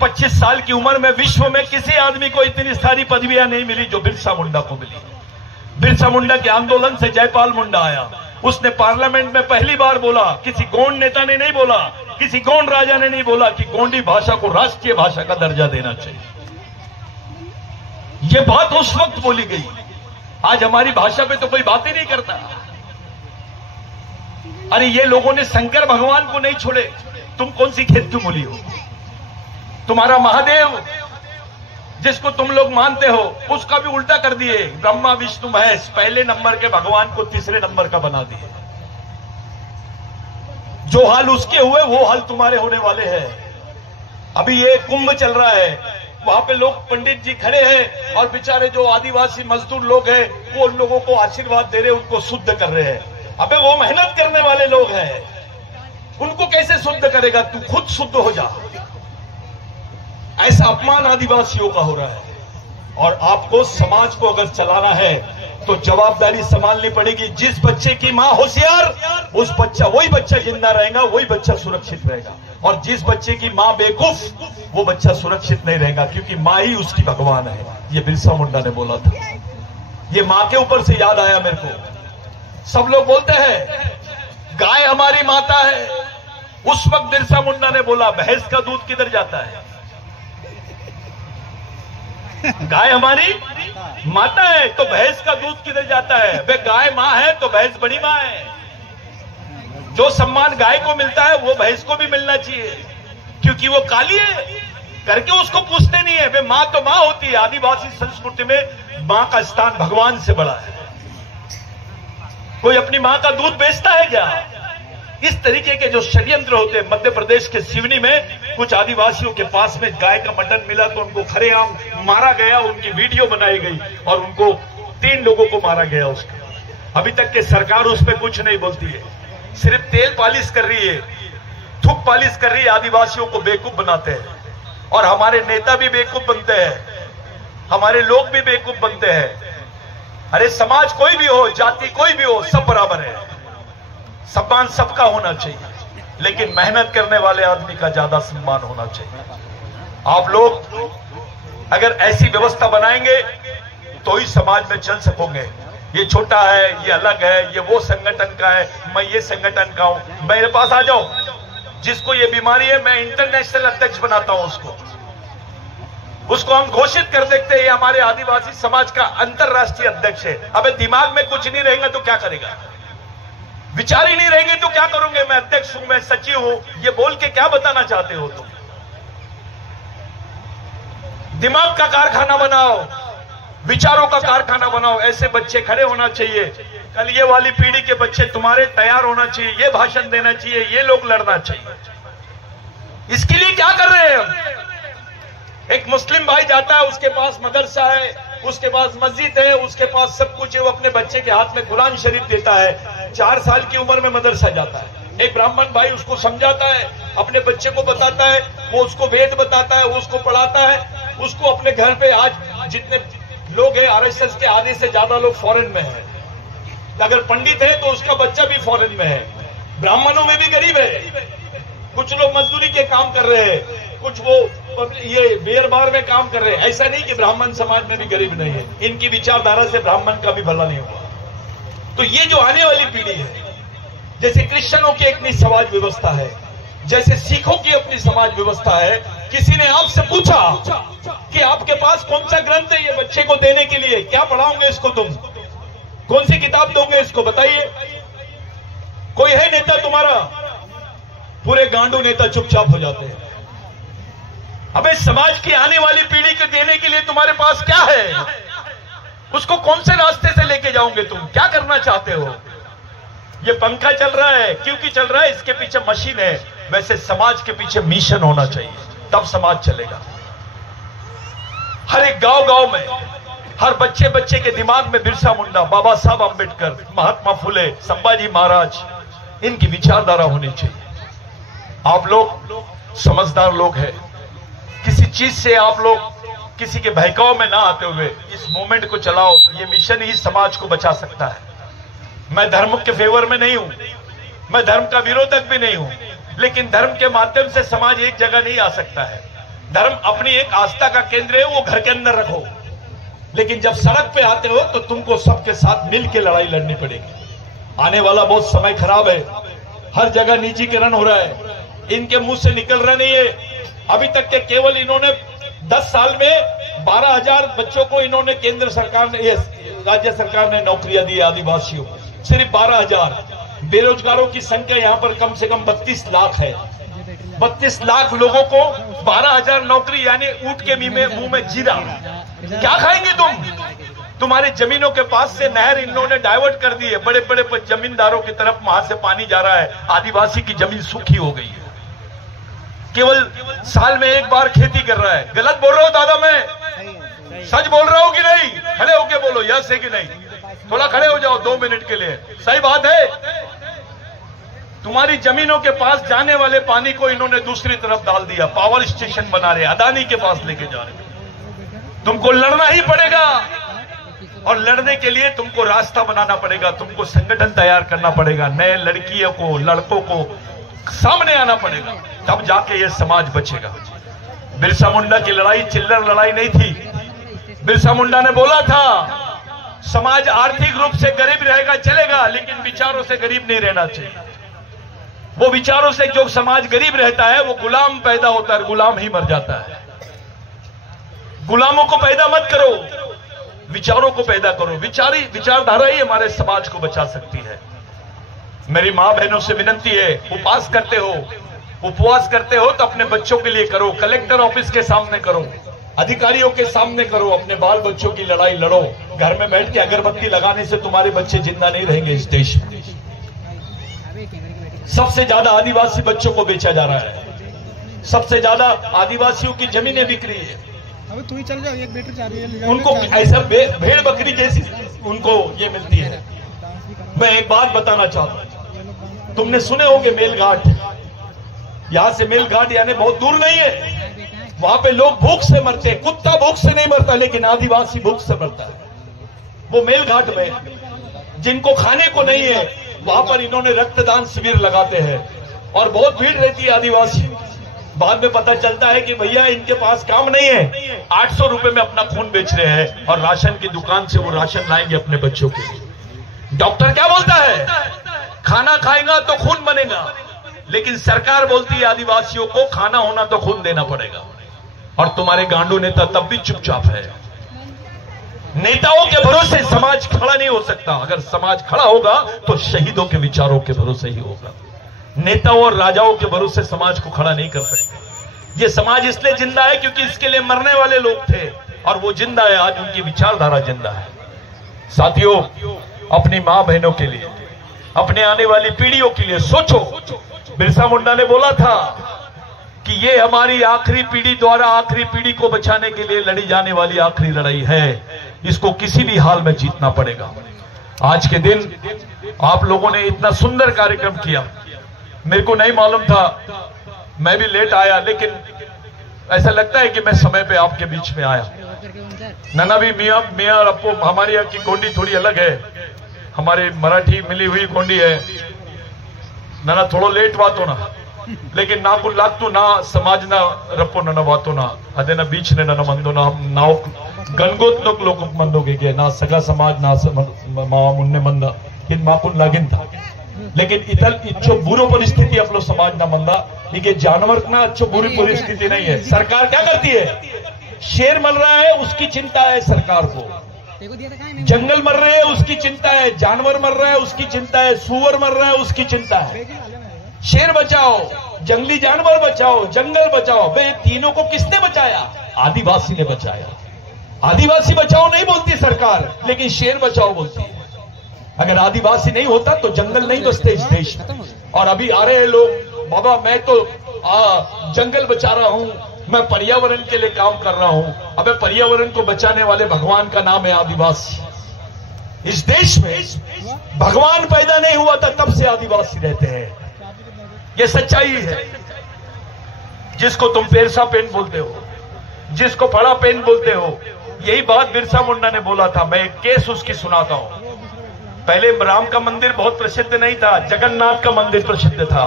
25 साल की उम्र में विश्व में किसी आदमी को इतनी सारी पदवियां नहीं मिली जो बिरसा मुंडा को मिली। बिरसा मुंडा के आंदोलन से जयपाल मुंडा आया। उसने पार्लियामेंट में पहली बार बोला, किसी गोंड नेता ने नहीं बोला, किसी गोंड राजा ने नहीं बोला कि गोंडी भाषा को राष्ट्रीय भाषा का दर्जा देना चाहिए। यह बात उस वक्त बोली गई। आज हमारी भाषा पे तो कोई बात ही नहीं करता। अरे ये लोगों ने शंकर भगवान को नहीं छोड़े। तुम कौन सी खेत की मूली हो? तुम्हारा महादेव जिसको तुम लोग मानते हो, उसका भी उल्टा कर दिए। ब्रह्मा विष्णु महेश, पहले नंबर के भगवान को तीसरे नंबर का बना दिए। जो हाल उसके हुए वो हाल तुम्हारे होने वाले हैं। अभी ये कुंभ चल रहा है, वहां पे लोग पंडित जी खड़े हैं और बेचारे जो आदिवासी मजदूर लोग हैं वो उन लोगों को आशीर्वाद दे रहे, उनको शुद्ध कर रहे हैं। अबे वो मेहनत करने वाले लोग हैं, उनको कैसे शुद्ध करेगा? तू खुद शुद्ध हो जा। ऐसा अपमान आदिवासियों का हो रहा है। और आपको समाज को अगर चलाना है तो जवाबदारी संभालनी पड़ेगी। जिस बच्चे की मां होशियार, उस बच्चा, वही बच्चा जिंदा रहेगा, वही बच्चा सुरक्षित रहेगा। और जिस बच्चे की मां बेवकूफ, वो बच्चा सुरक्षित नहीं रहेगा, क्योंकि मां ही उसकी भगवान है। ये बिरसा मुंडा ने बोला था। ये मां के ऊपर से याद आया मेरे को। सब लोग बोलते हैं गाय हमारी माता है। उस वक्त बिरसा मुंडा ने बोला भैंस का दूध किधर जाता है? गाय हमारी माता है तो भैंस का दूध किधर जाता है? वे गाय मां है तो भैंस बड़ी मां है। जो सम्मान गाय को मिलता है वो भैंस को भी मिलना चाहिए, क्योंकि वो काली है करके उसको पूछते नहीं है। वे मां तो मां होती है। आदिवासी संस्कृति में मां का स्थान भगवान से बड़ा है। कोई अपनी मां का दूध बेचता है क्या? इस तरीके के जो षड्यंत्र होते हैं। मध्य प्रदेश के सिवनी में कुछ आदिवासियों के पास में गाय का मटन मिला तो उनको खरेआम मारा गया, उनकी वीडियो बनाई गई और उनको 3 लोगों को मारा गया। उसका अभी तक के सरकार उस पर कुछ नहीं बोलती है, सिर्फ तेल पालिश कर रही है, थूक पालिश कर रही है, आदिवासियों को बेवकूफ बनाते हैं। और हमारे नेता भी बेवकूफ बनते हैं, हमारे लोग भी बेवकूफ बनते हैं। अरे समाज कोई भी हो, जाति कोई भी हो, सब बराबर है, सम्मान सबका होना चाहिए, लेकिन मेहनत करने वाले आदमी का ज्यादा सम्मान होना चाहिए। आप लोग अगर ऐसी व्यवस्था बनाएंगे तो ही समाज में चल सकोगे। ये छोटा है, ये अलग है, ये वो संगठन का है, मैं ये संगठन का हूं, मेरे पास आ जाओ, जिसको ये बीमारी है मैं इंटरनेशनल अध्यक्ष बनाता हूं, उसको हम घोषित कर देते हैं हमारे आदिवासी समाज का अंतरराष्ट्रीय अध्यक्ष है। अबे दिमाग में कुछ नहीं रहेगा तो क्या करेगा, विचार ही नहीं रहेंगे तो क्या करोगे, मैं अध्यक्ष हूं, मैं सचिव हूं, ये बोल के क्या बताना चाहते हो तुम? दिमाग का कारखाना बनाओ, विचारों का कारखाना बनाओ, ऐसे बच्चे खड़े होना चाहिए। कल ये वाली पीढ़ी के बच्चे तुम्हारे तैयार होना चाहिए, ये भाषण देना चाहिए, ये लोग लड़ना चाहिए। इसके लिए क्या कर रहे हैं हम? एक मुस्लिम भाई जाता है, उसके पास मदरसा है, उसके पास मस्जिद है, उसके पास सब कुछ है, वो अपने बच्चे के हाथ में कुरान शरीफ देता है, 4 साल की उम्र में मदरसा जाता है। एक ब्राह्मण भाई उसको समझाता है, अपने बच्चे को बताता है, वो उसको वेद बताता है, वो उसको पढ़ाता है, उसको अपने घर पे। आज जितने लोग हैं आरएसएस के आधे से ज्यादा लोग फॉरेन में हैं, अगर पंडित है तो उसका बच्चा भी फॉरेन में है। ब्राह्मणों में भी गरीब है, कुछ लोग मजदूरी के काम कर रहे हैं, कुछ वो ये बेर बार में काम कर रहे हैं। ऐसा नहीं कि ब्राह्मण समाज में भी गरीब नहीं है, इनकी विचारधारा से ब्राह्मण का भी भला नहीं हुआ। तो ये जो आने वाली पीढ़ी है, जैसे क्रिश्चियनों की अपनी समाज व्यवस्था है, जैसे सिखों की अपनी समाज व्यवस्था है, किसी ने आपसे पूछा कि आपके पास कौन सा ग्रंथ है ये बच्चे को देने के लिए, क्या पढ़ाओगे इसको, तुम कौन सी किताब दोगे इसको, बताइए। कोई है नेता तुम्हारा? पूरे गांडू नेता चुपचाप हो जाते हैं। अबे समाज की आने वाली पीढ़ी को देने के लिए तुम्हारे पास क्या है? उसको कौन से रास्ते से लेके जाओगे तुम? क्या करना चाहते हो? ये पंखा चल रहा है, क्योंकि चल रहा है, इसके पीछे मशीन है। वैसे समाज के पीछे मिशन होना चाहिए, तब समाज चलेगा। हर एक गांव-गांव में, हर बच्चे बच्चे के दिमाग में बिरसा मुंडा, बाबा साहब अंबेडकर, महात्मा फुले, संभाजी महाराज, इनकी विचारधारा होनी चाहिए। आप लोग समझदार लोग हैं, किसी चीज से आप लोग किसी के बहकाव में ना आते हुए इस मूवमेंट को चलाओ। ये मिशन ही समाज को बचा सकता है। मैं धर्म के फेवर में नहीं हूं, मैं धर्म का विरोधक भी नहीं हूं, लेकिन धर्म के माध्यम से समाज एक जगह नहीं आ सकता है। धर्म अपनी एक आस्था का केंद्र है, वो घर के अंदर रखो, लेकिन जब सड़क पे आते हो तो तुमको सबके साथ मिलकर लड़ाई लड़नी पड़ेगी। आने वाला बहुत समय खराब है, हर जगह निजीकरण हो रहा है, इनके मुंह से निकल रहा नहीं है। अभी तक के केवल इन्होंने 10 साल में 12,000 बच्चों को इन्होंने केंद्र सरकार ने, राज्य सरकार ने नौकरियां दी आदिवासियों को, सिर्फ 12,000। बेरोजगारों की संख्या यहाँ पर कम से कम 32 लाख है। 32 लाख लोगों को 12,000 नौकरी, यानी ऊंट के मुंह में जीरा। क्या खाएंगे तुम? तुम्हारी जमीनों के पास से नहर इन्होंने डाइवर्ट कर दी है, बड़े बड़े जमींदारों की तरफ वहां से पानी जा रहा है, आदिवासी की जमीन सूखी हो गई है। केवल साल में एक बार खेती कर रहा है। गलत बोल रहा हूं दादा? मैं सच बोल रहा हूं कि नहीं? खड़े होके बोलो यस है कि नहीं। थोड़ा खड़े हो जाओ 2 मिनट के लिए। सही बात है। तुम्हारी जमीनों के पास जाने वाले पानी को इन्होंने दूसरी तरफ डाल दिया, पावर स्टेशन बना रहे, अदानी के पास लेके जा रहे। तुमको लड़ना ही पड़ेगा, और लड़ने के लिए तुमको रास्ता बनाना पड़ेगा, तुमको संगठन तैयार करना पड़ेगा, नए लड़कियों को, लड़कों को सामने आना पड़ेगा, तब जाके ये समाज बचेगा। बिरसा मुंडा की लड़ाई चिल्लर लड़ाई नहीं थी। बिरसा मुंडा ने बोला था समाज आर्थिक रूप से गरीब रहेगा चलेगा, लेकिन विचारों से गरीब नहीं रहना चाहिए। वो विचारों से जो समाज गरीब रहता है वो गुलाम पैदा होता है, गुलाम ही मर जाता है। गुलामों को पैदा मत करो, विचारों को पैदा करो। विचारधारा ही हमारे समाज को बचा सकती है। मेरी मां बहनों से विनती है, उपवास करते हो तो अपने बच्चों के लिए करो, कलेक्टर ऑफिस के सामने करो, अधिकारियों के सामने करो, अपने बाल बच्चों की लड़ाई लड़ो। घर में बैठ के अगरबत्ती लगाने से तुम्हारे बच्चे जिंदा नहीं रहेंगे इस देश में। सबसे ज्यादा आदिवासी बच्चों को बेचा जा रहा है, सबसे ज्यादा आदिवासियों की जमीनें बिक रही है। तू ही चल जाओ, एक बेटर जा रही है, उनको ऐसा भेड़ बकरी जैसी उनको ये मिलती है। मैं एक बात बताना चाहता हूं, तुमने सुने होंगे मेलघाट, यहां से मेलघाट यानी बहुत दूर नहीं है, वहां पे लोग भूख से मरते हैं। कुत्ता भूख से नहीं मरता, लेकिन आदिवासी भूख से मरता है। वो मेलघाट में जिनको खाने को नहीं है वहां पर इन्होंने रक्तदान शिविर लगाते हैं और बहुत भीड़ रहती है आदिवासी। बाद में पता चलता है कि भैया इनके पास काम नहीं है, 800 रुपए में अपना खून बेच रहे हैं और राशन की दुकान से वो राशन लाएंगे अपने बच्चों के लिए। डॉक्टर क्या बोलता है? खाना खाएगा तो खून बनेगा, लेकिन सरकार बोलती है आदिवासियों को खाना होना तो खून देना पड़ेगा। और तुम्हारे गांडू नेता तब भी चुपचाप है। नेताओं के भरोसे समाज खड़ा नहीं हो सकता। अगर समाज खड़ा होगा तो शहीदों के विचारों के भरोसे ही होगा। नेताओं और राजाओं के भरोसे समाज को खड़ा नहीं कर सकते। ये समाज इसलिए जिंदा है क्योंकि इसके लिए मरने वाले लोग थे और वो जिंदा है, आज उनकी विचारधारा जिंदा है। साथियों, अपनी मां बहनों के लिए, अपने आने वाली पीढ़ियों के लिए सोचो। बिरसा मुंडा ने बोला था कि ये हमारी आखिरी पीढ़ी द्वारा आखिरी पीढ़ी को बचाने के लिए लड़ी जाने वाली आखिरी लड़ाई है। इसको किसी भी हाल में जीतना पड़ेगा। आज के दिन आप लोगों ने इतना सुंदर कार्यक्रम किया, मेरे को नहीं मालूम था, मैं भी लेट आया, लेकिन ऐसा लगता है कि मैं समय पे आपके बीच में आया। नना भी मियां और अपो, हमारी यहाँ की गोंडी थोड़ी अलग है, हमारे मराठी मिली हुई गोंडी है। नना थोड़ो लेट वातो ना, लेकिन नाकु लागतु ना समाज ना रपो नना वातो ना अदे ना बीच ने नना मंदो ना हम नाव गनगोत लोग मंदोगे के ना सगा समाज ना मावा मुन्ने मंदा किन माकुन लागिन था। लेकिन इतल इच्छो बुरो परिस्थिति अपलो समाज ना मंदा, ये जानवर ना अच्छो बुरी परिस्थिति नहीं है। सरकार क्या करती है? शेर मर रहा है उसकी चिंता है सरकार को, जंगल मर रहे हैं उसकी चिंता है, जानवर मर रहा है उसकी चिंता है, सुअर मर रहा है उसकी चिंता है। शेर बचाओ, जंगली जानवर बचाओ, जंगल बचाओ। बे तीनों को किसने बचाया? आदिवासी ने बचाया। आदिवासी बचाओ नहीं बोलती सरकार, लेकिन शेर बचाओ बोलती है। अगर आदिवासी नहीं होता तो जंगल नहीं बचते इस देश में। और अभी आ रहे हैं लोग, बाबा मैं तो जंगल बचा रहा हूं, मैं पर्यावरण के लिए काम कर रहा हूं। अबे पर्यावरण को बचाने वाले भगवान का नाम है आदिवासी। इस देश में भगवान पैदा नहीं हुआ था तब से आदिवासी रहते हैं, ये सच्चाई है। जिसको तुम पेरसा पेन बोलते हो, जिसको फड़ा पेन बोलते हो, यही बात बिरसा मुंडा ने बोला था। मैं एक केस उसकी सुनाता हूं। पहले राम का मंदिर बहुत प्रसिद्ध नहीं था, जगन्नाथ का मंदिर प्रसिद्ध था।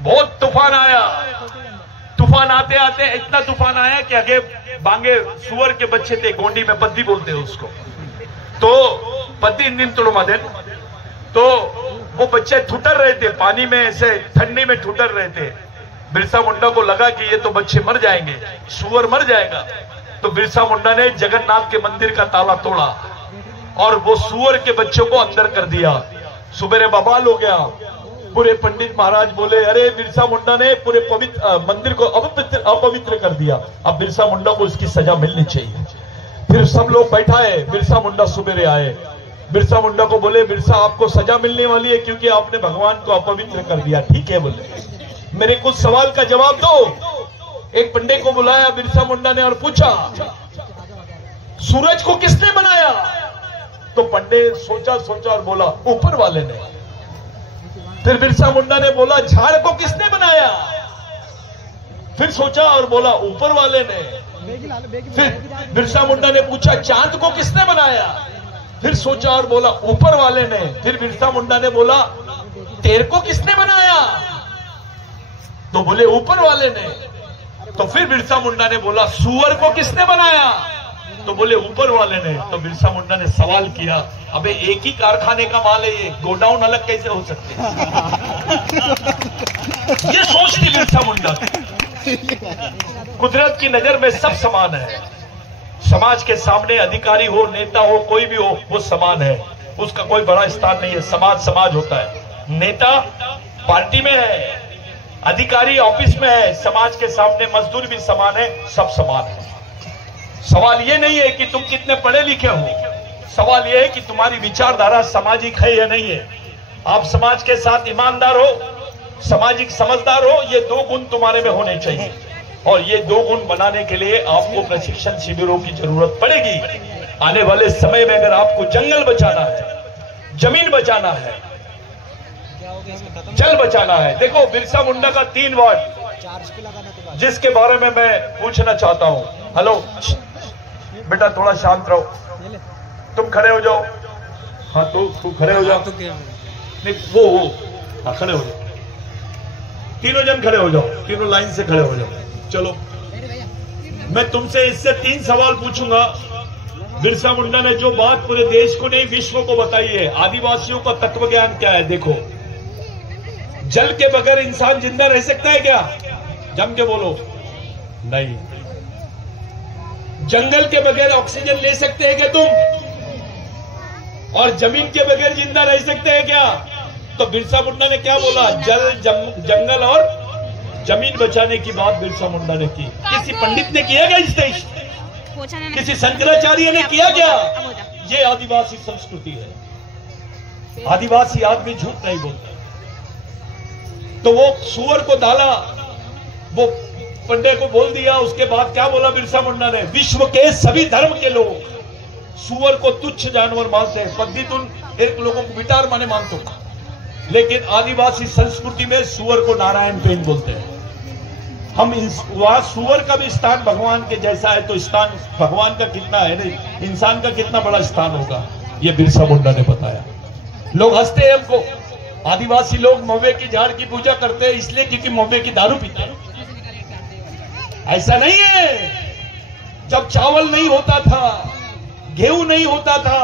बहुत तूफान आया, तूफान आते आते इतना तूफान आया कि आगे बांगे सुअर के बच्चे थे, गोंडी में पद्दी बोलते हैं उसको, तो पद्दी इन दिन तुड़ो मदन, तो वो बच्चे ठुटर रहे थे पानी में, ऐसे ठंडी में ठुटर रहे थे। बिरसा मुंडा को लगा कि ये तो बच्चे मर जाएंगे, सुअर मर जाएगा। तो बिरसा मुंडा ने जगन्नाथ के मंदिर का ताला तोड़ा और वो सुअर के बच्चों को अंदर कर दिया। सुबेरे बवाल हो गया। पूरे पंडित महाराज बोले, अरे बिरसा मुंडा ने पूरे पवित्र मंदिर को अपवित्र कर दिया, अब बिरसा मुंडा को इसकी सजा मिलनी चाहिए। फिर सब लोग बैठाए, बिरसा मुंडा सुबेरे आए। बिरसा मुंडा को बोले, बिरसा आपको सजा मिलने वाली है क्योंकि आपने भगवान को अपवित्र कर दिया। ठीक है बोले, मेरे कुछ सवाल का जवाब दो। एक पंडित को बुलाया बिरसा मुंडा ने और पूछा, सूरज को किसने बनाया? तो पंडित सोचा और बोला, ऊपर वाले ने। फिर बिरसा मुंडा ने बोला, झाड़ को किसने बनाया? फिर सोचा और बोला, ऊपर वाले ने। फिर बिरसा मुंडा ने पूछा, चांद को किसने बनाया? फिर सोचा और बोला, ऊपर वाले ने। फिर बिरसा मुंडा ने बोला, तेर को किसने बनाया? तो बोले, ऊपर वाले ने। तो फिर बिरसा मुंडा ने बोला, सुअर को किसने बनाया? तो बोले, ऊपर वाले ने। तो बिरसा मुंडा ने सवाल किया, अबे एक ही कारखाने का माल है, ये गोडाउन अलग कैसे हो सकते हैं? ये सोच थी बिरसा मुंडा। कुदरत की नजर में सब समान है। समाज के सामने अधिकारी हो, नेता हो, कोई भी हो, वो समान है, उसका कोई बड़ा स्थान नहीं है। समाज समाज होता है। नेता पार्टी में है, अधिकारी ऑफिस में है, समाज के सामने मजदूर भी समान है, सब समान है। सवाल ये नहीं है कि तुम कितने पढ़े लिखे हो, सवाल यह है कि तुम्हारी विचारधारा सामाजिक है या नहीं है। आप समाज के साथ ईमानदार हो, सामाजिक समझदार हो, ये दो गुण तुम्हारे में होने चाहिए। और ये दो गुण बनाने के लिए आपको प्रशिक्षण शिविरों की जरूरत पड़ेगी। आने वाले समय में अगर आपको जंगल बचाना है, जमीन बचाना है, जल बचाना है। देखो बिरसा मुंडा का 3 वर्ड जिसके बारे में मैं पूछना चाहता हूं। हेलो बेटा, थोड़ा शांत रहो। तुम खड़े हो जाओ। हाँ तो तू खड़े हो जाओ। नहीं वो हाँ खड़े हो जाओ, तीनों जन खड़े हो जाओ, तीनों लाइन से खड़े हो जाओ। चलो मैं तुमसे इससे 3 सवाल पूछूंगा। बिरसा मुंडा ने जो बात पूरे देश को नहीं विश्व को बताई है, आदिवासियों का तत्व ज्ञान क्या है। देखो, जल के बगैर इंसान जिंदा रह सकता है क्या? जम के बोलो। नहीं। जंगल के बगैर ऑक्सीजन ले सकते हैं क्या तुम? और जमीन के बगैर जिंदा रह सकते हैं क्या? तो बिरसा मुंडा ने क्या बोला? जल जंगल और जमीन बचाने की बात बिरसा मुंडा ने की। किसी पंडित ने किया क्या इस देश? किसी शंकराचार्य ने किया क्या? ये आदिवासी संस्कृति है। आदिवासी आदमी झूठ नहीं बोलता। तो वो सुअर को डाला, वो पंडे को बोल दिया, उसके बाद क्या बोला बिरसा मुंडा ने? विश्व के सभी धर्म के लोग सुअर को तुच्छ जानवर मानते हैं। पद्धति उन एक लोगों को बिटार माने मानते हो, लेकिन आदिवासी संस्कृति में सुअर को नारायण पेन बोलते हैं। हम वहां सुअर का भी स्थान भगवान के जैसा है, तो स्थान भगवान का कितना है, नहीं इंसान का कितना बड़ा स्थान होगा, ये बिरसा मुंडा ने बताया। लोग हंसते हैं हमको। आदिवासी लोग मौवे की झाड़ की पूजा करते हैं इसलिए क्योंकि मौवे की दारू पीते हैं। ऐसा नहीं है। जब चावल नहीं होता था, गेहूं नहीं होता था,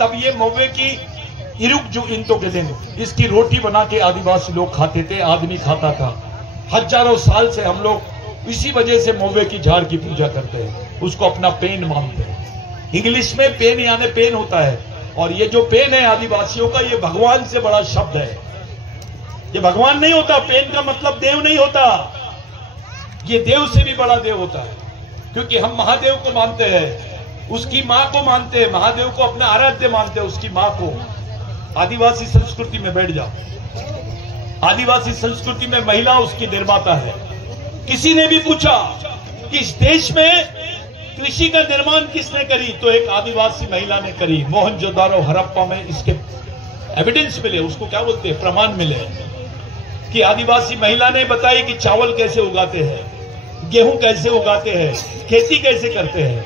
तब ये मौवे की इरुक जो इंतों के दिन इसकी रोटी बना के आदिवासी लोग खाते थे, आदमी खाता था। हजारों साल से हम लोग इसी वजह से मौवे की झाड़ की पूजा करते हैं, उसको अपना पेन मानते हैं। इंग्लिश में पेन यानी पेन होता है, और ये जो पेन है आदिवासियों का, ये भगवान से बड़ा शब्द है। ये भगवान नहीं होता, पेन का मतलब देव नहीं होता, ये देव से भी बड़ा देव होता है। क्योंकि हम महादेव को मानते हैं, उसकी मां को मानते हैं, महादेव को अपना आराध्य मानते हैं, उसकी मां को। आदिवासी संस्कृति में बैठ जाओ, आदिवासी संस्कृति में महिला उसकी निर्माता है। किसी ने भी पूछा कि इस देश में कृषि का निर्माण किसने करी, तो एक आदिवासी महिला ने करी। मोहनजोदारो हड़प्पा में इसके एविडेंस मिले, उसको क्या बोलते हैं, प्रमाण मिले कि आदिवासी महिला ने बताई कि चावल कैसे उगाते हैं, गेहूं कैसे उगाते हैं, खेती कैसे करते हैं।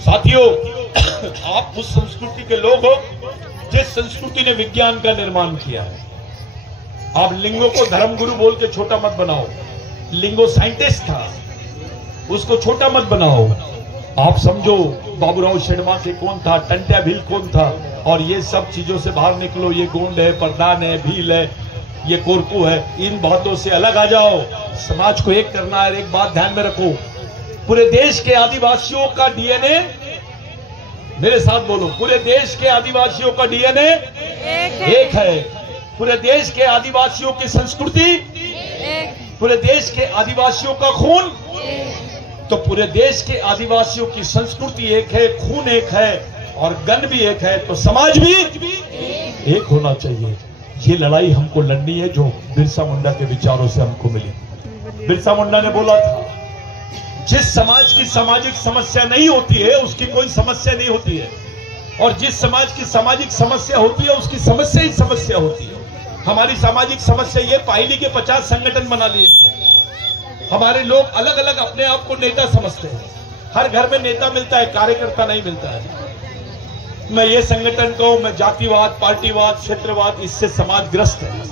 साथियों, आप उस संस्कृति के लोग हो जिस संस्कृति ने विज्ञान का निर्माण किया है। आप लिंगो को धर्मगुरु बोल के छोटा मत बनाओ। लिंगो साइंटिस्ट था, उसको छोटा मत बनाओ। आप समझो बाबूराव शेड़माके कौन था, टंट्या भील कौन था, और ये सब चीजों से बाहर निकलो। ये गोंड है, प्रधान है, भील है, ये कोरकू है, इन बातों से अलग आ जाओ। समाज को एक करना है। एक बात ध्यान में रखो, पूरे देश के आदिवासियों का डीएनए, मेरे साथ बोलो, पूरे देश के आदिवासियों का डीएनए एक है। पूरे देश के आदिवासियों की संस्कृति, पूरे देश के आदिवासियों का खून, तो पूरे देश के आदिवासियों की संस्कृति एक है, खून एक है, और गन भी एक है, तो समाज भी एक होना चाहिए। ये लड़ाई हमको लड़नी है जो बिरसा मुंडा के विचारों से हमको मिली। बिरसा मुंडा ने बोला था, जिस समाज की सामाजिक समस्या नहीं होती है उसकी कोई समस्या नहीं होती है, और जिस समाज की सामाजिक समस्या होती है उसकी समस्या ही समस्या होती है। हमारी सामाजिक समस्या ये, पाइली के 50 संगठन बना लिए। हमारे लोग अलग अलग अपने आप को नेता समझते हैं। हर घर में नेता मिलता है, कार्यकर्ता नहीं मिलता है। मैं ये संगठन कहूं, मैं जातिवाद, पार्टीवाद, क्षेत्रवाद, इससे समाज ग्रस्त है।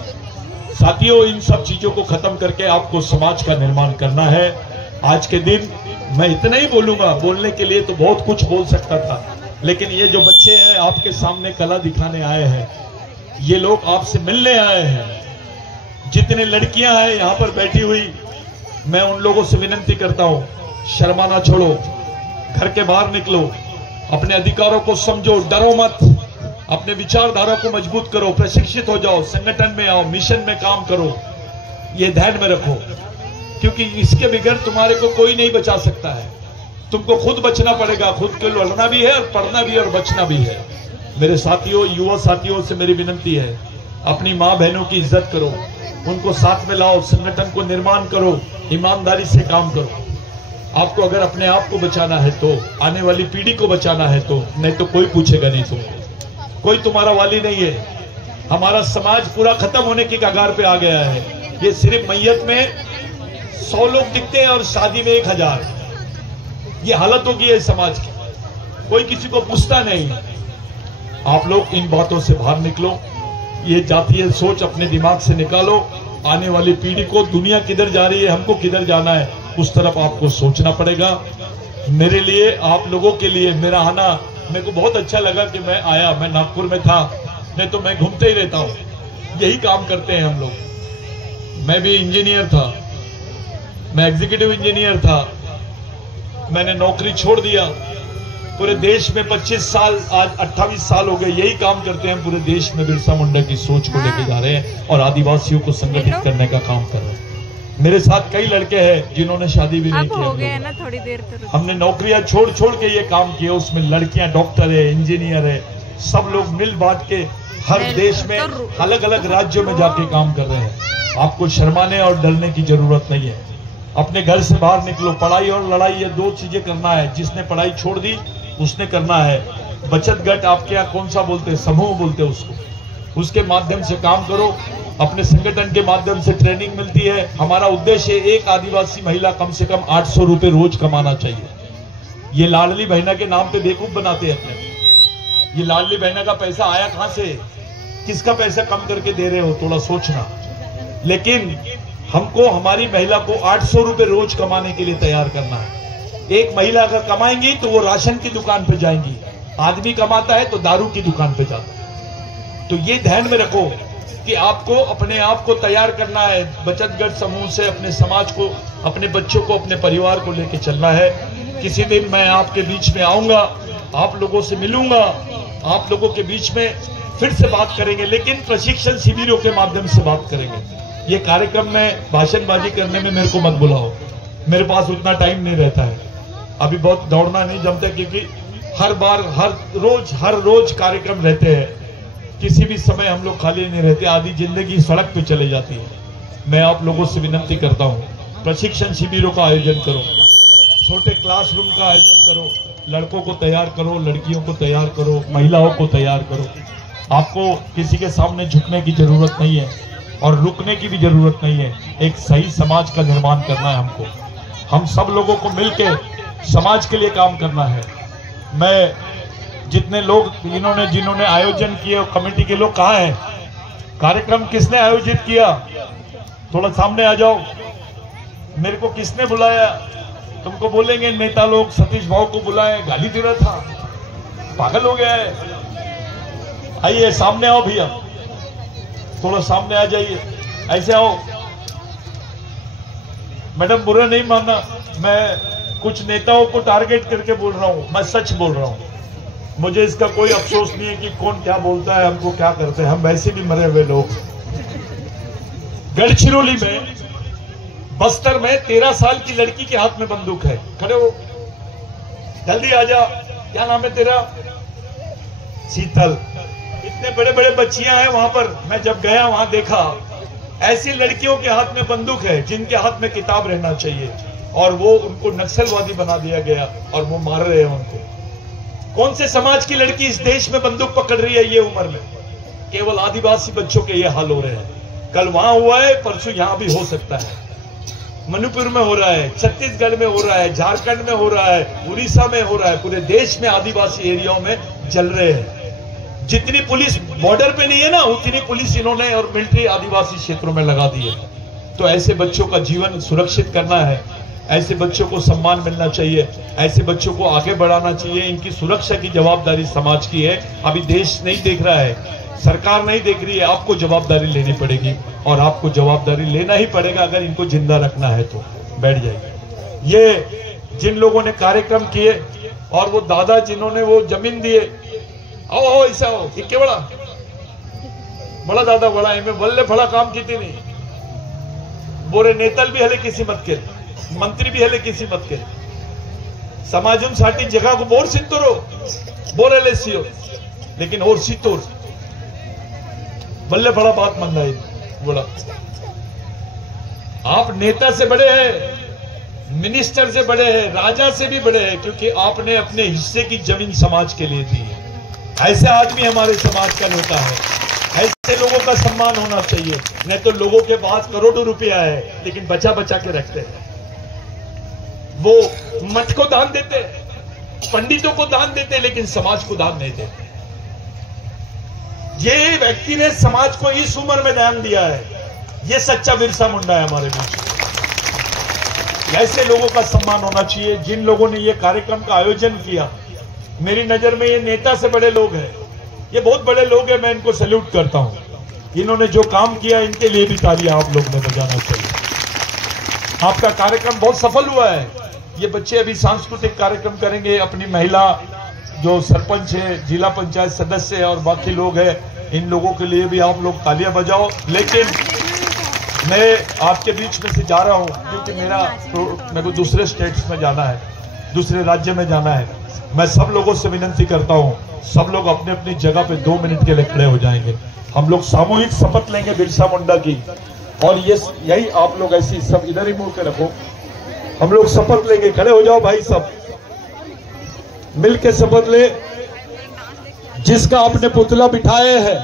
साथियों, इन सब चीजों को खत्म करके आपको समाज का निर्माण करना है। आज के दिन मैं इतना ही बोलूंगा, बोलने के लिए तो बहुत कुछ बोल सकता था, लेकिन ये जो बच्चे हैं आपके सामने कला दिखाने आए हैं, ये लोग आपसे मिलने आए हैं। जितने लड़कियां हैं यहां पर बैठी हुई, मैं उन लोगों से विनती करता हूं, शर्माना छोड़ो, घर के बाहर निकलो, अपने अधिकारों को समझो, डरो मत, अपने विचारधारा को मजबूत करो, प्रशिक्षित हो जाओ, संगठन में आओ, मिशन में काम करो। ये ध्यान में रखो, क्योंकि इसके बगैर तुम्हारे को कोई नहीं बचा सकता है। तुमको खुद बचना पड़ेगा, खुद के लड़ना भी है और पढ़ना भी है और बचना भी है। मेरे साथियों, युवा साथियों से मेरी विनती है, अपनी माँ बहनों की इज्जत करो, उनको साथ में लाओ, संगठन को निर्माण करो, ईमानदारी से काम करो। आपको अगर अपने आप को बचाना है तो, आने वाली पीढ़ी को बचाना है तो, नहीं तो कोई पूछेगा नहीं तुमको, कोई तुम्हारा वाली नहीं है। हमारा समाज पूरा खत्म होने की कगार पे आ गया है। ये सिर्फ मैयत में 100 लोग दिखते हैं और शादी में 1000। ये हालत हो गई है समाज की। कोई किसी को पूछता नहीं। आप लोग इन बातों से बाहर निकलो, ये जातीय सोच अपने दिमाग से निकालो। आने वाली पीढ़ी को दुनिया किधर जा रही है, हमको किधर जाना है, उस तरफ आपको सोचना पड़ेगा। मेरे लिए, आप लोगों के लिए मेरा आना मेरे को बहुत अच्छा लगा कि मैं आया। मैं नागपुर में था, नहीं तो मैं घूमते ही रहता हूँ, यही काम करते हैं हम लोग। मैं भी इंजीनियर था, मैं एग्जीक्यूटिव इंजीनियर था, मैंने नौकरी छोड़ दिया। पूरे देश में 25 साल, आज 28 साल हो गए, यही काम करते हैं पूरे देश में। बिरसा मुंडा की सोच को लेके जा रहे हैं और आदिवासियों को संगठित करने का काम कर रहे हैं। मेरे साथ कई लड़के हैं जिन्होंने शादी भी नहीं की। हो गया ना थोड़ी देर तो हमने नौकरियां छोड़ छोड़ के ये काम किया। उसमें लड़कियां डॉक्टर है, इंजीनियर है, सब लोग मिल बांट के हर देश में अलग अलग राज्यों में जाके काम कर रहे हैं। आपको शर्माने और डरने की जरूरत नहीं है। अपने घर से बाहर निकलो। पढ़ाई और लड़ाई, ये दो चीजें करना है। जिसने पढ़ाई छोड़ दी उसने करना है बचत गट, आपके यहाँ कौन सा बोलते हैं, समूह बोलते हैं उसको, उसके माध्यम से काम करो। अपने संगठन के माध्यम से ट्रेनिंग मिलती है। हमारा उद्देश्य एक आदिवासी महिला कम से कम 800 रुपए रोज कमाना चाहिए। ये लाडली बहना के नाम पे बेवकूफ बनाते हैं अपने। ये लाडली बहना का पैसा आया कहां से, किसका पैसा कम करके दे रहे हो, थोड़ा सोचना। लेकिन हमको, हमारी महिला को 800 रुपए रोज कमाने के लिए तैयार करना है। एक महिला अगर कमाएंगी तो वो राशन की दुकान पे जाएंगी, आदमी कमाता है तो दारू की दुकान पे जाता है। तो ये ध्यान में रखो कि आपको अपने आप को तैयार करना है। बचत गट समूह से अपने समाज को, अपने बच्चों को, अपने परिवार को लेके चलना है। किसी दिन मैं आपके बीच में आऊंगा, आप लोगों से मिलूंगा, आप लोगों के बीच में फिर से बात करेंगे, लेकिन प्रशिक्षण शिविरों के माध्यम से बात करेंगे। ये कार्यक्रम में भाषणबाजी करने में मेरे को मत बुलाओ, मेरे पास उतना टाइम नहीं रहता है। अभी बहुत दौड़ना नहीं जमता, क्योंकि हर बार हर रोज कार्यक्रम रहते हैं। किसी भी समय हम लोग खाली नहीं रहते, आधी जिंदगी सड़क पे चले जाती है। मैं आप लोगों से विनती करता हूँ, प्रशिक्षण शिविरों का आयोजन करो, छोटे क्लासरूम का आयोजन करो, लड़कों को तैयार करो, लड़कियों को तैयार करो, महिलाओं को तैयार करो। आपको किसी के सामने झुकने की जरूरत नहीं है और रुकने की भी जरूरत नहीं है। एक सही समाज का निर्माण करना है हमको। हम सब लोगों को मिलकर समाज के लिए काम करना है। मैं, जितने लोग जिन्होंने आयोजन किए, कमेटी के लोग कहाँ हैं? कार्यक्रम किसने आयोजित किया? थोड़ा सामने आ जाओ। मेरे को किसने बुलाया? तुमको बोलेंगे नेता लोग सतीश भाव को बुलाए, गाली दे रहा था, पागल हो गया है। आइए सामने आओ भैया, थोड़ा सामने आ जाइए, ऐसे आओ। मैडम बुरा नहीं मानना, मैं कुछ नेताओं को टारगेट करके बोल रहा हूं, मैं सच बोल रहा हूं। मुझे इसका कोई अफसोस नहीं है कि कौन क्या बोलता है, हमको क्या करते हैं, हम वैसे भी मरे हुए लोग। गढ़चिरौली में, बस्तर में 13 साल की लड़की के हाथ में बंदूक है। खड़े हो, जल्दी आ जा। क्या नाम है तेरा? शीतल। इतने बड़े बड़े बच्चियां हैं वहां पर। मैं जब गया वहां देखा, ऐसी लड़कियों के हाथ में बंदूक है जिनके हाथ में किताब रहना चाहिए, और वो उनको नक्सलवादी बना दिया गया और वो मार रहे हैं उनको। कौन से समाज की लड़की इस देश में बंदूक पकड़ रही है ये उम्र में? केवल आदिवासी बच्चों के ये हाल हो रहे हैं। कल वहां हुआ है, परसों यहां भी हो सकता है। मणिपुर में हो रहा है, छत्तीसगढ़ में हो रहा है, झारखंड में हो रहा है, उड़ीसा में हो रहा है। पूरे देश में आदिवासी एरियाओं में चल रहे हैं। जितनी पुलिस बॉर्डर पे नहीं है ना, उतनी पुलिस इन्होंने और मिलिट्री आदिवासी क्षेत्रों में लगा दी है। तो ऐसे बच्चों का जीवन सुरक्षित करना है, ऐसे बच्चों को सम्मान मिलना चाहिए, ऐसे बच्चों को आगे बढ़ाना चाहिए। इनकी सुरक्षा की जवाबदारी समाज की है। अभी देश नहीं देख रहा है, सरकार नहीं देख रही है, आपको जवाबदारी लेनी पड़ेगी और आपको जवाबदारी लेना ही पड़ेगा अगर इनको जिंदा रखना है तो। बैठ जाइए। ये जिन लोगों ने कार्यक्रम किए और वो दादा जिन्होंने वो जमीन दिए, आओ ऐसा हो, इक्के बड़ा दादा बड़ा है, मैं बल्ले फड़ा काम की नहीं बोरे नेतल भी हले किसी मत के, मंत्री भी हले किसी मत के, समाजम साठी जगह को बोर सिंतुरो बोरे ले सियो, लेकिन और सितोर बल्ले फड़ा बात मंदा बोला। आप नेता से बड़े हैं, मिनिस्टर से बड़े हैं, राजा से भी बड़े हैं, क्योंकि आपने अपने हिस्से की जमीन समाज के लिए दी है। ऐसे आदमी हमारे समाज का नेता है। ऐसे लोगों का सम्मान होना चाहिए। नहीं तो लोगों के पास करोड़ों रुपया है लेकिन बचा बचा के रखते हैं। वो मठ को दान देते हैं, पंडितों को दान देते लेकिन समाज को दान नहीं देते। ये व्यक्ति ने समाज को इस उम्र में दान दिया है, ये सच्चा बिरसा मुंडा है हमारे बीच में। ऐसे लोगों का सम्मान होना चाहिए जिन लोगों ने ये कार्यक्रम का आयोजन किया। मेरी नजर में ये नेता से बड़े लोग हैं, ये बहुत बड़े लोग हैं, मैं इनको सैल्यूट करता हूं। इन्होंने जो काम किया इनके लिए भी तालियां आप लोग ने बजाना चाहिए। आपका कार्यक्रम बहुत सफल हुआ है। ये बच्चे अभी सांस्कृतिक कार्यक्रम करेंगे, अपनी महिला जो सरपंच है, जिला पंचायत सदस्य है और बाकी लोग हैं, इन लोगों के लिए भी आप लोग तालियां बजाओ। लेकिन मैं आपके बीच में से जा रहा हूं क्योंकि मेरे को दूसरे स्टेट्स में जाना है, दूसरे राज्य में जाना है। मैं सब लोगों से विनती करता हूं, सब लोग अपने अपनी जगह पे 2 मिनट के लिए खड़े हो जाएंगे। हम लोग सामूहिक शपथ लेंगे बिरसा मुंडा की, और ये यही आप लोग ऐसी सब इधर ही मुड़ के रखो। हम लोग शपथ लेंगे, खड़े हो जाओ भाई, सब मिलके शपथ ले। जिसका आपने पुतला बिठाए है,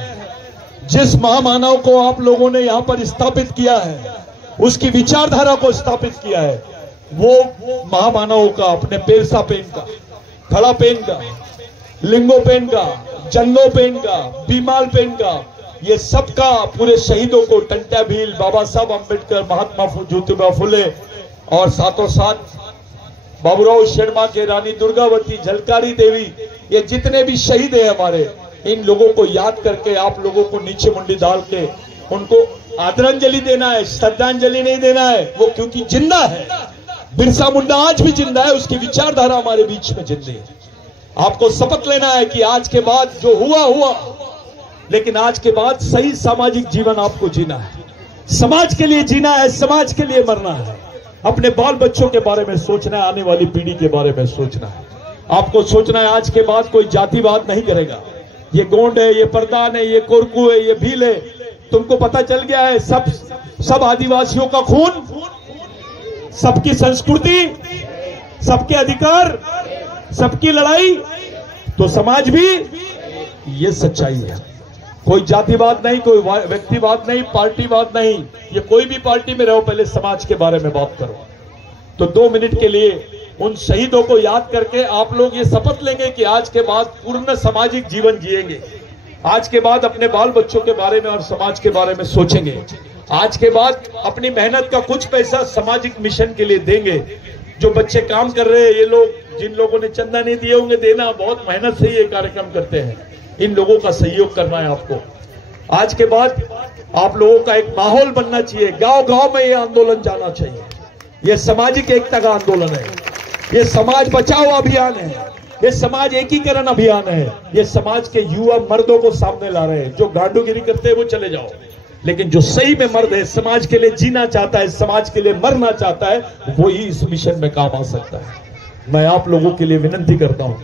जिस महामानव को आप लोगों ने यहां पर स्थापित किया है, उसकी विचारधारा को स्थापित किया है, वो महामानव का अपने पेरसा पेन का, खड़ा पेन का, लिंगो पेन का, जंगो पेन का, बीमाल पेन का, ये सबका पूरे शहीदों को, टंट्या भील, बाबा साहब अम्बेडकर, महात्मा ज्योतिबा फुले और साथों साथ बाबूराव शर्मा के, रानी दुर्गावती, झलकारी देवी, ये जितने भी शहीद हैं हमारे, इन लोगों को याद करके आप लोगों को नीचे मुंडी डाल के उनको आदरांजलि देना है, श्रद्धांजलि नहीं देना है। वो क्योंकि जिंदा है, बिरसा मुंडा आज भी जिंदा है, उसकी विचारधारा हमारे बीच में जिंदा है। आपको शपथ लेना है कि आज के बाद जो हुआ हुआ, लेकिन आज के बाद सही सामाजिक जीवन आपको जीना है, समाज के लिए जीना है, समाज के लिए मरना है, अपने बाल बच्चों के बारे में सोचना है, आने वाली पीढ़ी के बारे में सोचना है। आपको सोचना है आज के बाद कोई जातिवाद नहीं करेगा, ये गोंड है, ये प्रधान है, ये कोरकू है, ये भील है, तुमको पता चल गया है। सब आदिवासियों का खून, सबकी संस्कृति, सबके अधिकार, सबकी लड़ाई, तो समाज भी, ये सच्चाई है। कोई जातिवाद नहीं, कोई व्यक्तिवाद नहीं, पार्टीवाद नहीं, ये कोई भी पार्टी में रहो, पहले समाज के बारे में बात करो। तो 2 मिनट के लिए उन शहीदों को याद करके आप लोग ये शपथ लेंगे कि आज के बाद पूर्ण सामाजिक जीवन जिएंगे, आज के बाद अपने बाल बच्चों के बारे में और समाज के बारे में सोचेंगे, आज के बाद अपनी मेहनत का कुछ पैसा सामाजिक मिशन के लिए देंगे। जो बच्चे काम कर रहे हैं, ये लोग जिन लोगों ने चंदा नहीं दिए होंगे, देना, बहुत मेहनत से ये कार्यक्रम करते हैं, इन लोगों का सहयोग करना है आपको। आज के बाद आप लोगों का एक माहौल बनना चाहिए, गांव गांव में ये आंदोलन जाना चाहिए। ये सामाजिक एकता का आंदोलन है, ये समाज बचाओ अभियान है, ये समाज एकीकरण अभियान है। ये समाज के युवा मर्दों को सामने ला रहे हैं। जो गांडूगिरी करते हैं वो चले जाओ, लेकिन जो सही में मर्द है, समाज के लिए जीना चाहता है, समाज के लिए मरना चाहता है, वो ही इस मिशन में काम आ सकता है। मैं आप लोगों के लिए विनती करता हूं,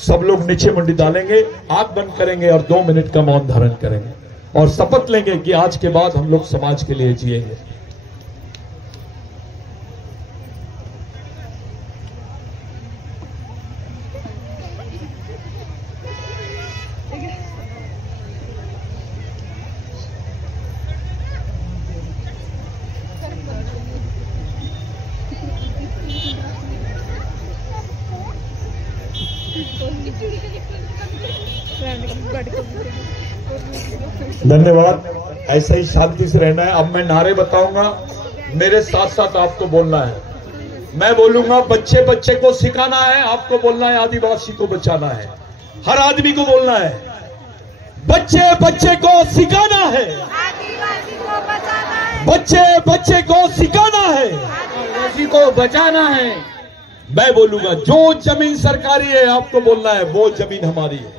सब लोग नीचे मुंडी डालेंगे, आंख बंद करेंगे और 2 मिनट का मौन धारण करेंगे और शपथ लेंगे कि आज के बाद हम लोग समाज के लिए जिएंगे। धन्यवाद। ऐसा ही शांति से रहना है। अब मैं नारे बताऊंगा, मेरे साथ साथ आपको बोलना है। मैं बोलूंगा, बच्चे बच्चे को सिखाना है, आपको बोलना है आदिवासी को बचाना है। हर आदमी को बोलना है, बच्चे बच्चे को सिखाना है, आदिवासी को बचाना है, बच्चे बच्चे को सिखाना है, आदिवासी को बचाना है। मैं बोलूंगा, जो जमीन सरकारी है, आपको बोलना है वो जमीन हमारी है।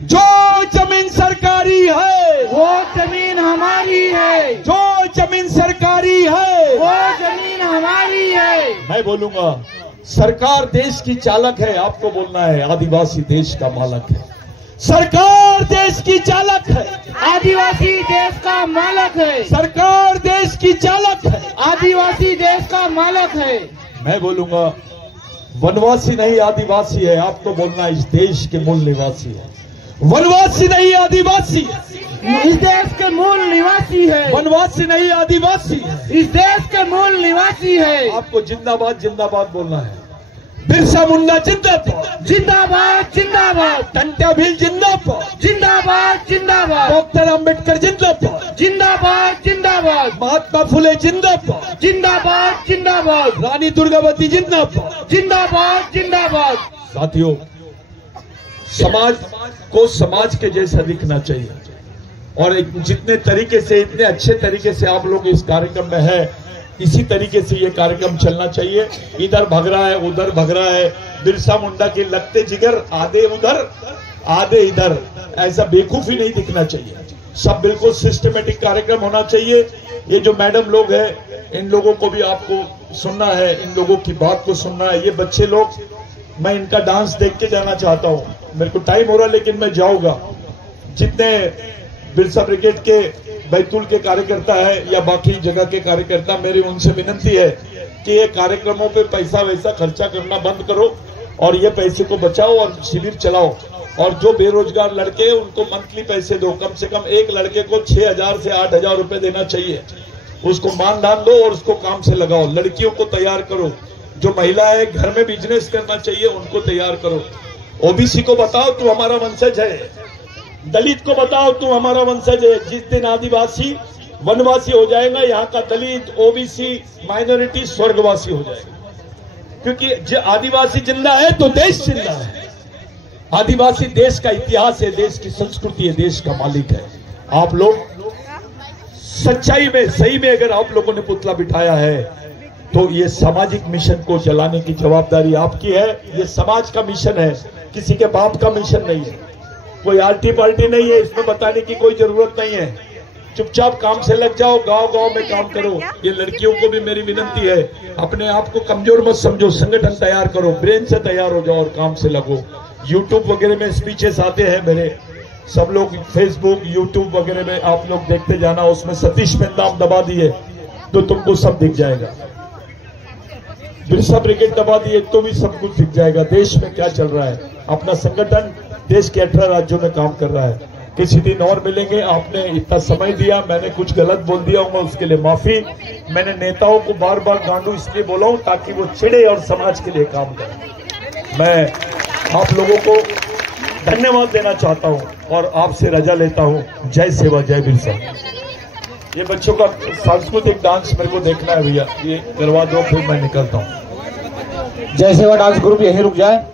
जो जमीन सरकारी है वो जमीन हमारी है, जो जमीन सरकारी है वो जमीन हमारी है। मैं बोलूंगा, सरकार देश की चालक है, आपको बोलना है आदिवासी देश का मालक है। सरकार देश की चालक है, आदिवासी देश का मालक है, सरकार देश की चालक है, आदिवासी देश का मालक है। मैं बोलूंगा, वनवासी नहीं आदिवासी है, आपको बोलना इस देश के मूल निवासी है। वनवासी नहीं आदिवासी है, इस देश के मूल निवासी है। वनवासी नहीं आदिवासी है, इस देश के मूल निवासी है। आपको जिंदाबाद जिंदाबाद बोलना है। बिरसा मुंडा जिंदाबाद, जिंदाबाद जिंदाबाद, टंट्या भील जिंदाबाद, जिंदाबाद जिंदाबाद, डॉक्टर अंबेडकर जिंदाबाद, जिंदाबाद जिंदाबाद, महात्मा फुले जिंदाबाद, जिंदाबाद जिंदाबाद, रानी दुर्गावती जिंदाबाद। जिंदाबाद जिंदाबाद। साथियों, समाज को समाज के जैसा दिखना चाहिए और जितने तरीके से, इतने अच्छे तरीके से आप लोग इस कार्यक्रम में है, इसी तरीके से ये कार्यक्रम चलना चाहिए। इधर भग रहा है, उधर भग रहा है, बिरसा मुंडा के लगते जिगर आधे उधर आधे इधर, ऐसा बेवकूफी नहीं दिखना चाहिए। सब बिल्कुल सिस्टमेटिक कार्यक्रम होना चाहिए। ये जो मैडम लोग हैं, इन लोगों को भी आपको सुनना है, इन लोगों की बात को सुनना है। ये बच्चे लोग, मैं इनका डांस देख के जाना चाहता हूँ। मेरे को टाइम हो रहा है लेकिन मैं जाऊंगा। जितने बिरसा ब्रिगेड के बैतूल के कार्यकर्ता है या बाकी जगह के कार्यकर्ता, मेरी उनसे विनती है कि ये कार्यक्रमों पे पैसा वैसा खर्चा करना बंद करो और ये पैसे को बचाओ और शिविर चलाओ। और जो बेरोजगार लड़के हैं उनको मंथली पैसे दो। कम से कम एक लड़के को 6,000 से 8,000 रुपए देना चाहिए। उसको मानदान दो और उसको काम से लगाओ। लड़कियों को तैयार करो। जो महिला है घर में बिजनेस करना चाहिए, उनको तैयार करो। ओबीसी को बताओ तू हमारा वंशज है, दलित को बताओ तू हमारा वंशज है। जिस दिन आदिवासी वनवासी हो जाएगा, यहाँ का दलित, ओबीसी, माइनॉरिटी स्वर्गवासी हो जाएगा। क्योंकि आदिवासी जिंदा है तो देश जिंदा है। आदिवासी देश का इतिहास है, देश की संस्कृति है, देश का मालिक है। आप लोग सच्चाई में, सही में अगर आप लोगों ने पुतला बिठाया है तो ये सामाजिक मिशन को चलाने की जवाबदारी आपकी है। ये समाज का मिशन है, किसी के बाप का मिशन नहीं है। कोई आल्टी पाल्टी नहीं है, इसमें बताने की कोई जरूरत नहीं है। चुपचाप काम से लग जाओ, गांव गांव में काम करो। ये लड़कियों को भी मेरी विनती है, अपने आप को कमजोर मत समझो, संगठन तैयार करो, ब्रेन से तैयार हो जाओ और काम से लगो। यूट्यूब वगैरह में स्पीचेस आते हैं मेरे, सब लोग फेसबुक, यूट्यूब वगैरह में आप लोग देखते जाना। उसमें सतीश मेहता आप दबा दिए तो तुमको सब दिख जाएगा। बिरसा ब्रिगेड दबा दिए तो भी सब कुछ दिख जाएगा। देश में क्या चल रहा है, अपना संगठन देश के 18 राज्यों में काम कर रहा है। किसी दिन और मिलेंगे। आपने इतना समय दिया, मैंने कुछ गलत बोल दिया हूँ, उसके लिए माफी। मैंने नेताओं को बार बार गांडू इसलिए बोला हूँ ताकि वो चिढ़े और समाज के लिए काम करें। मैं आप लोगों को धन्यवाद देना चाहता हूँ और आपसे रजा लेता हूँ। जय सेवा, जय बिरसा। ये बच्चों का सांस्कृतिक डांस मेरे को देखना है भैया, ये करवा दो फिर मैं निकलता हूँ। जय सेवा डांस ग्रुप यहीं रुक जाए।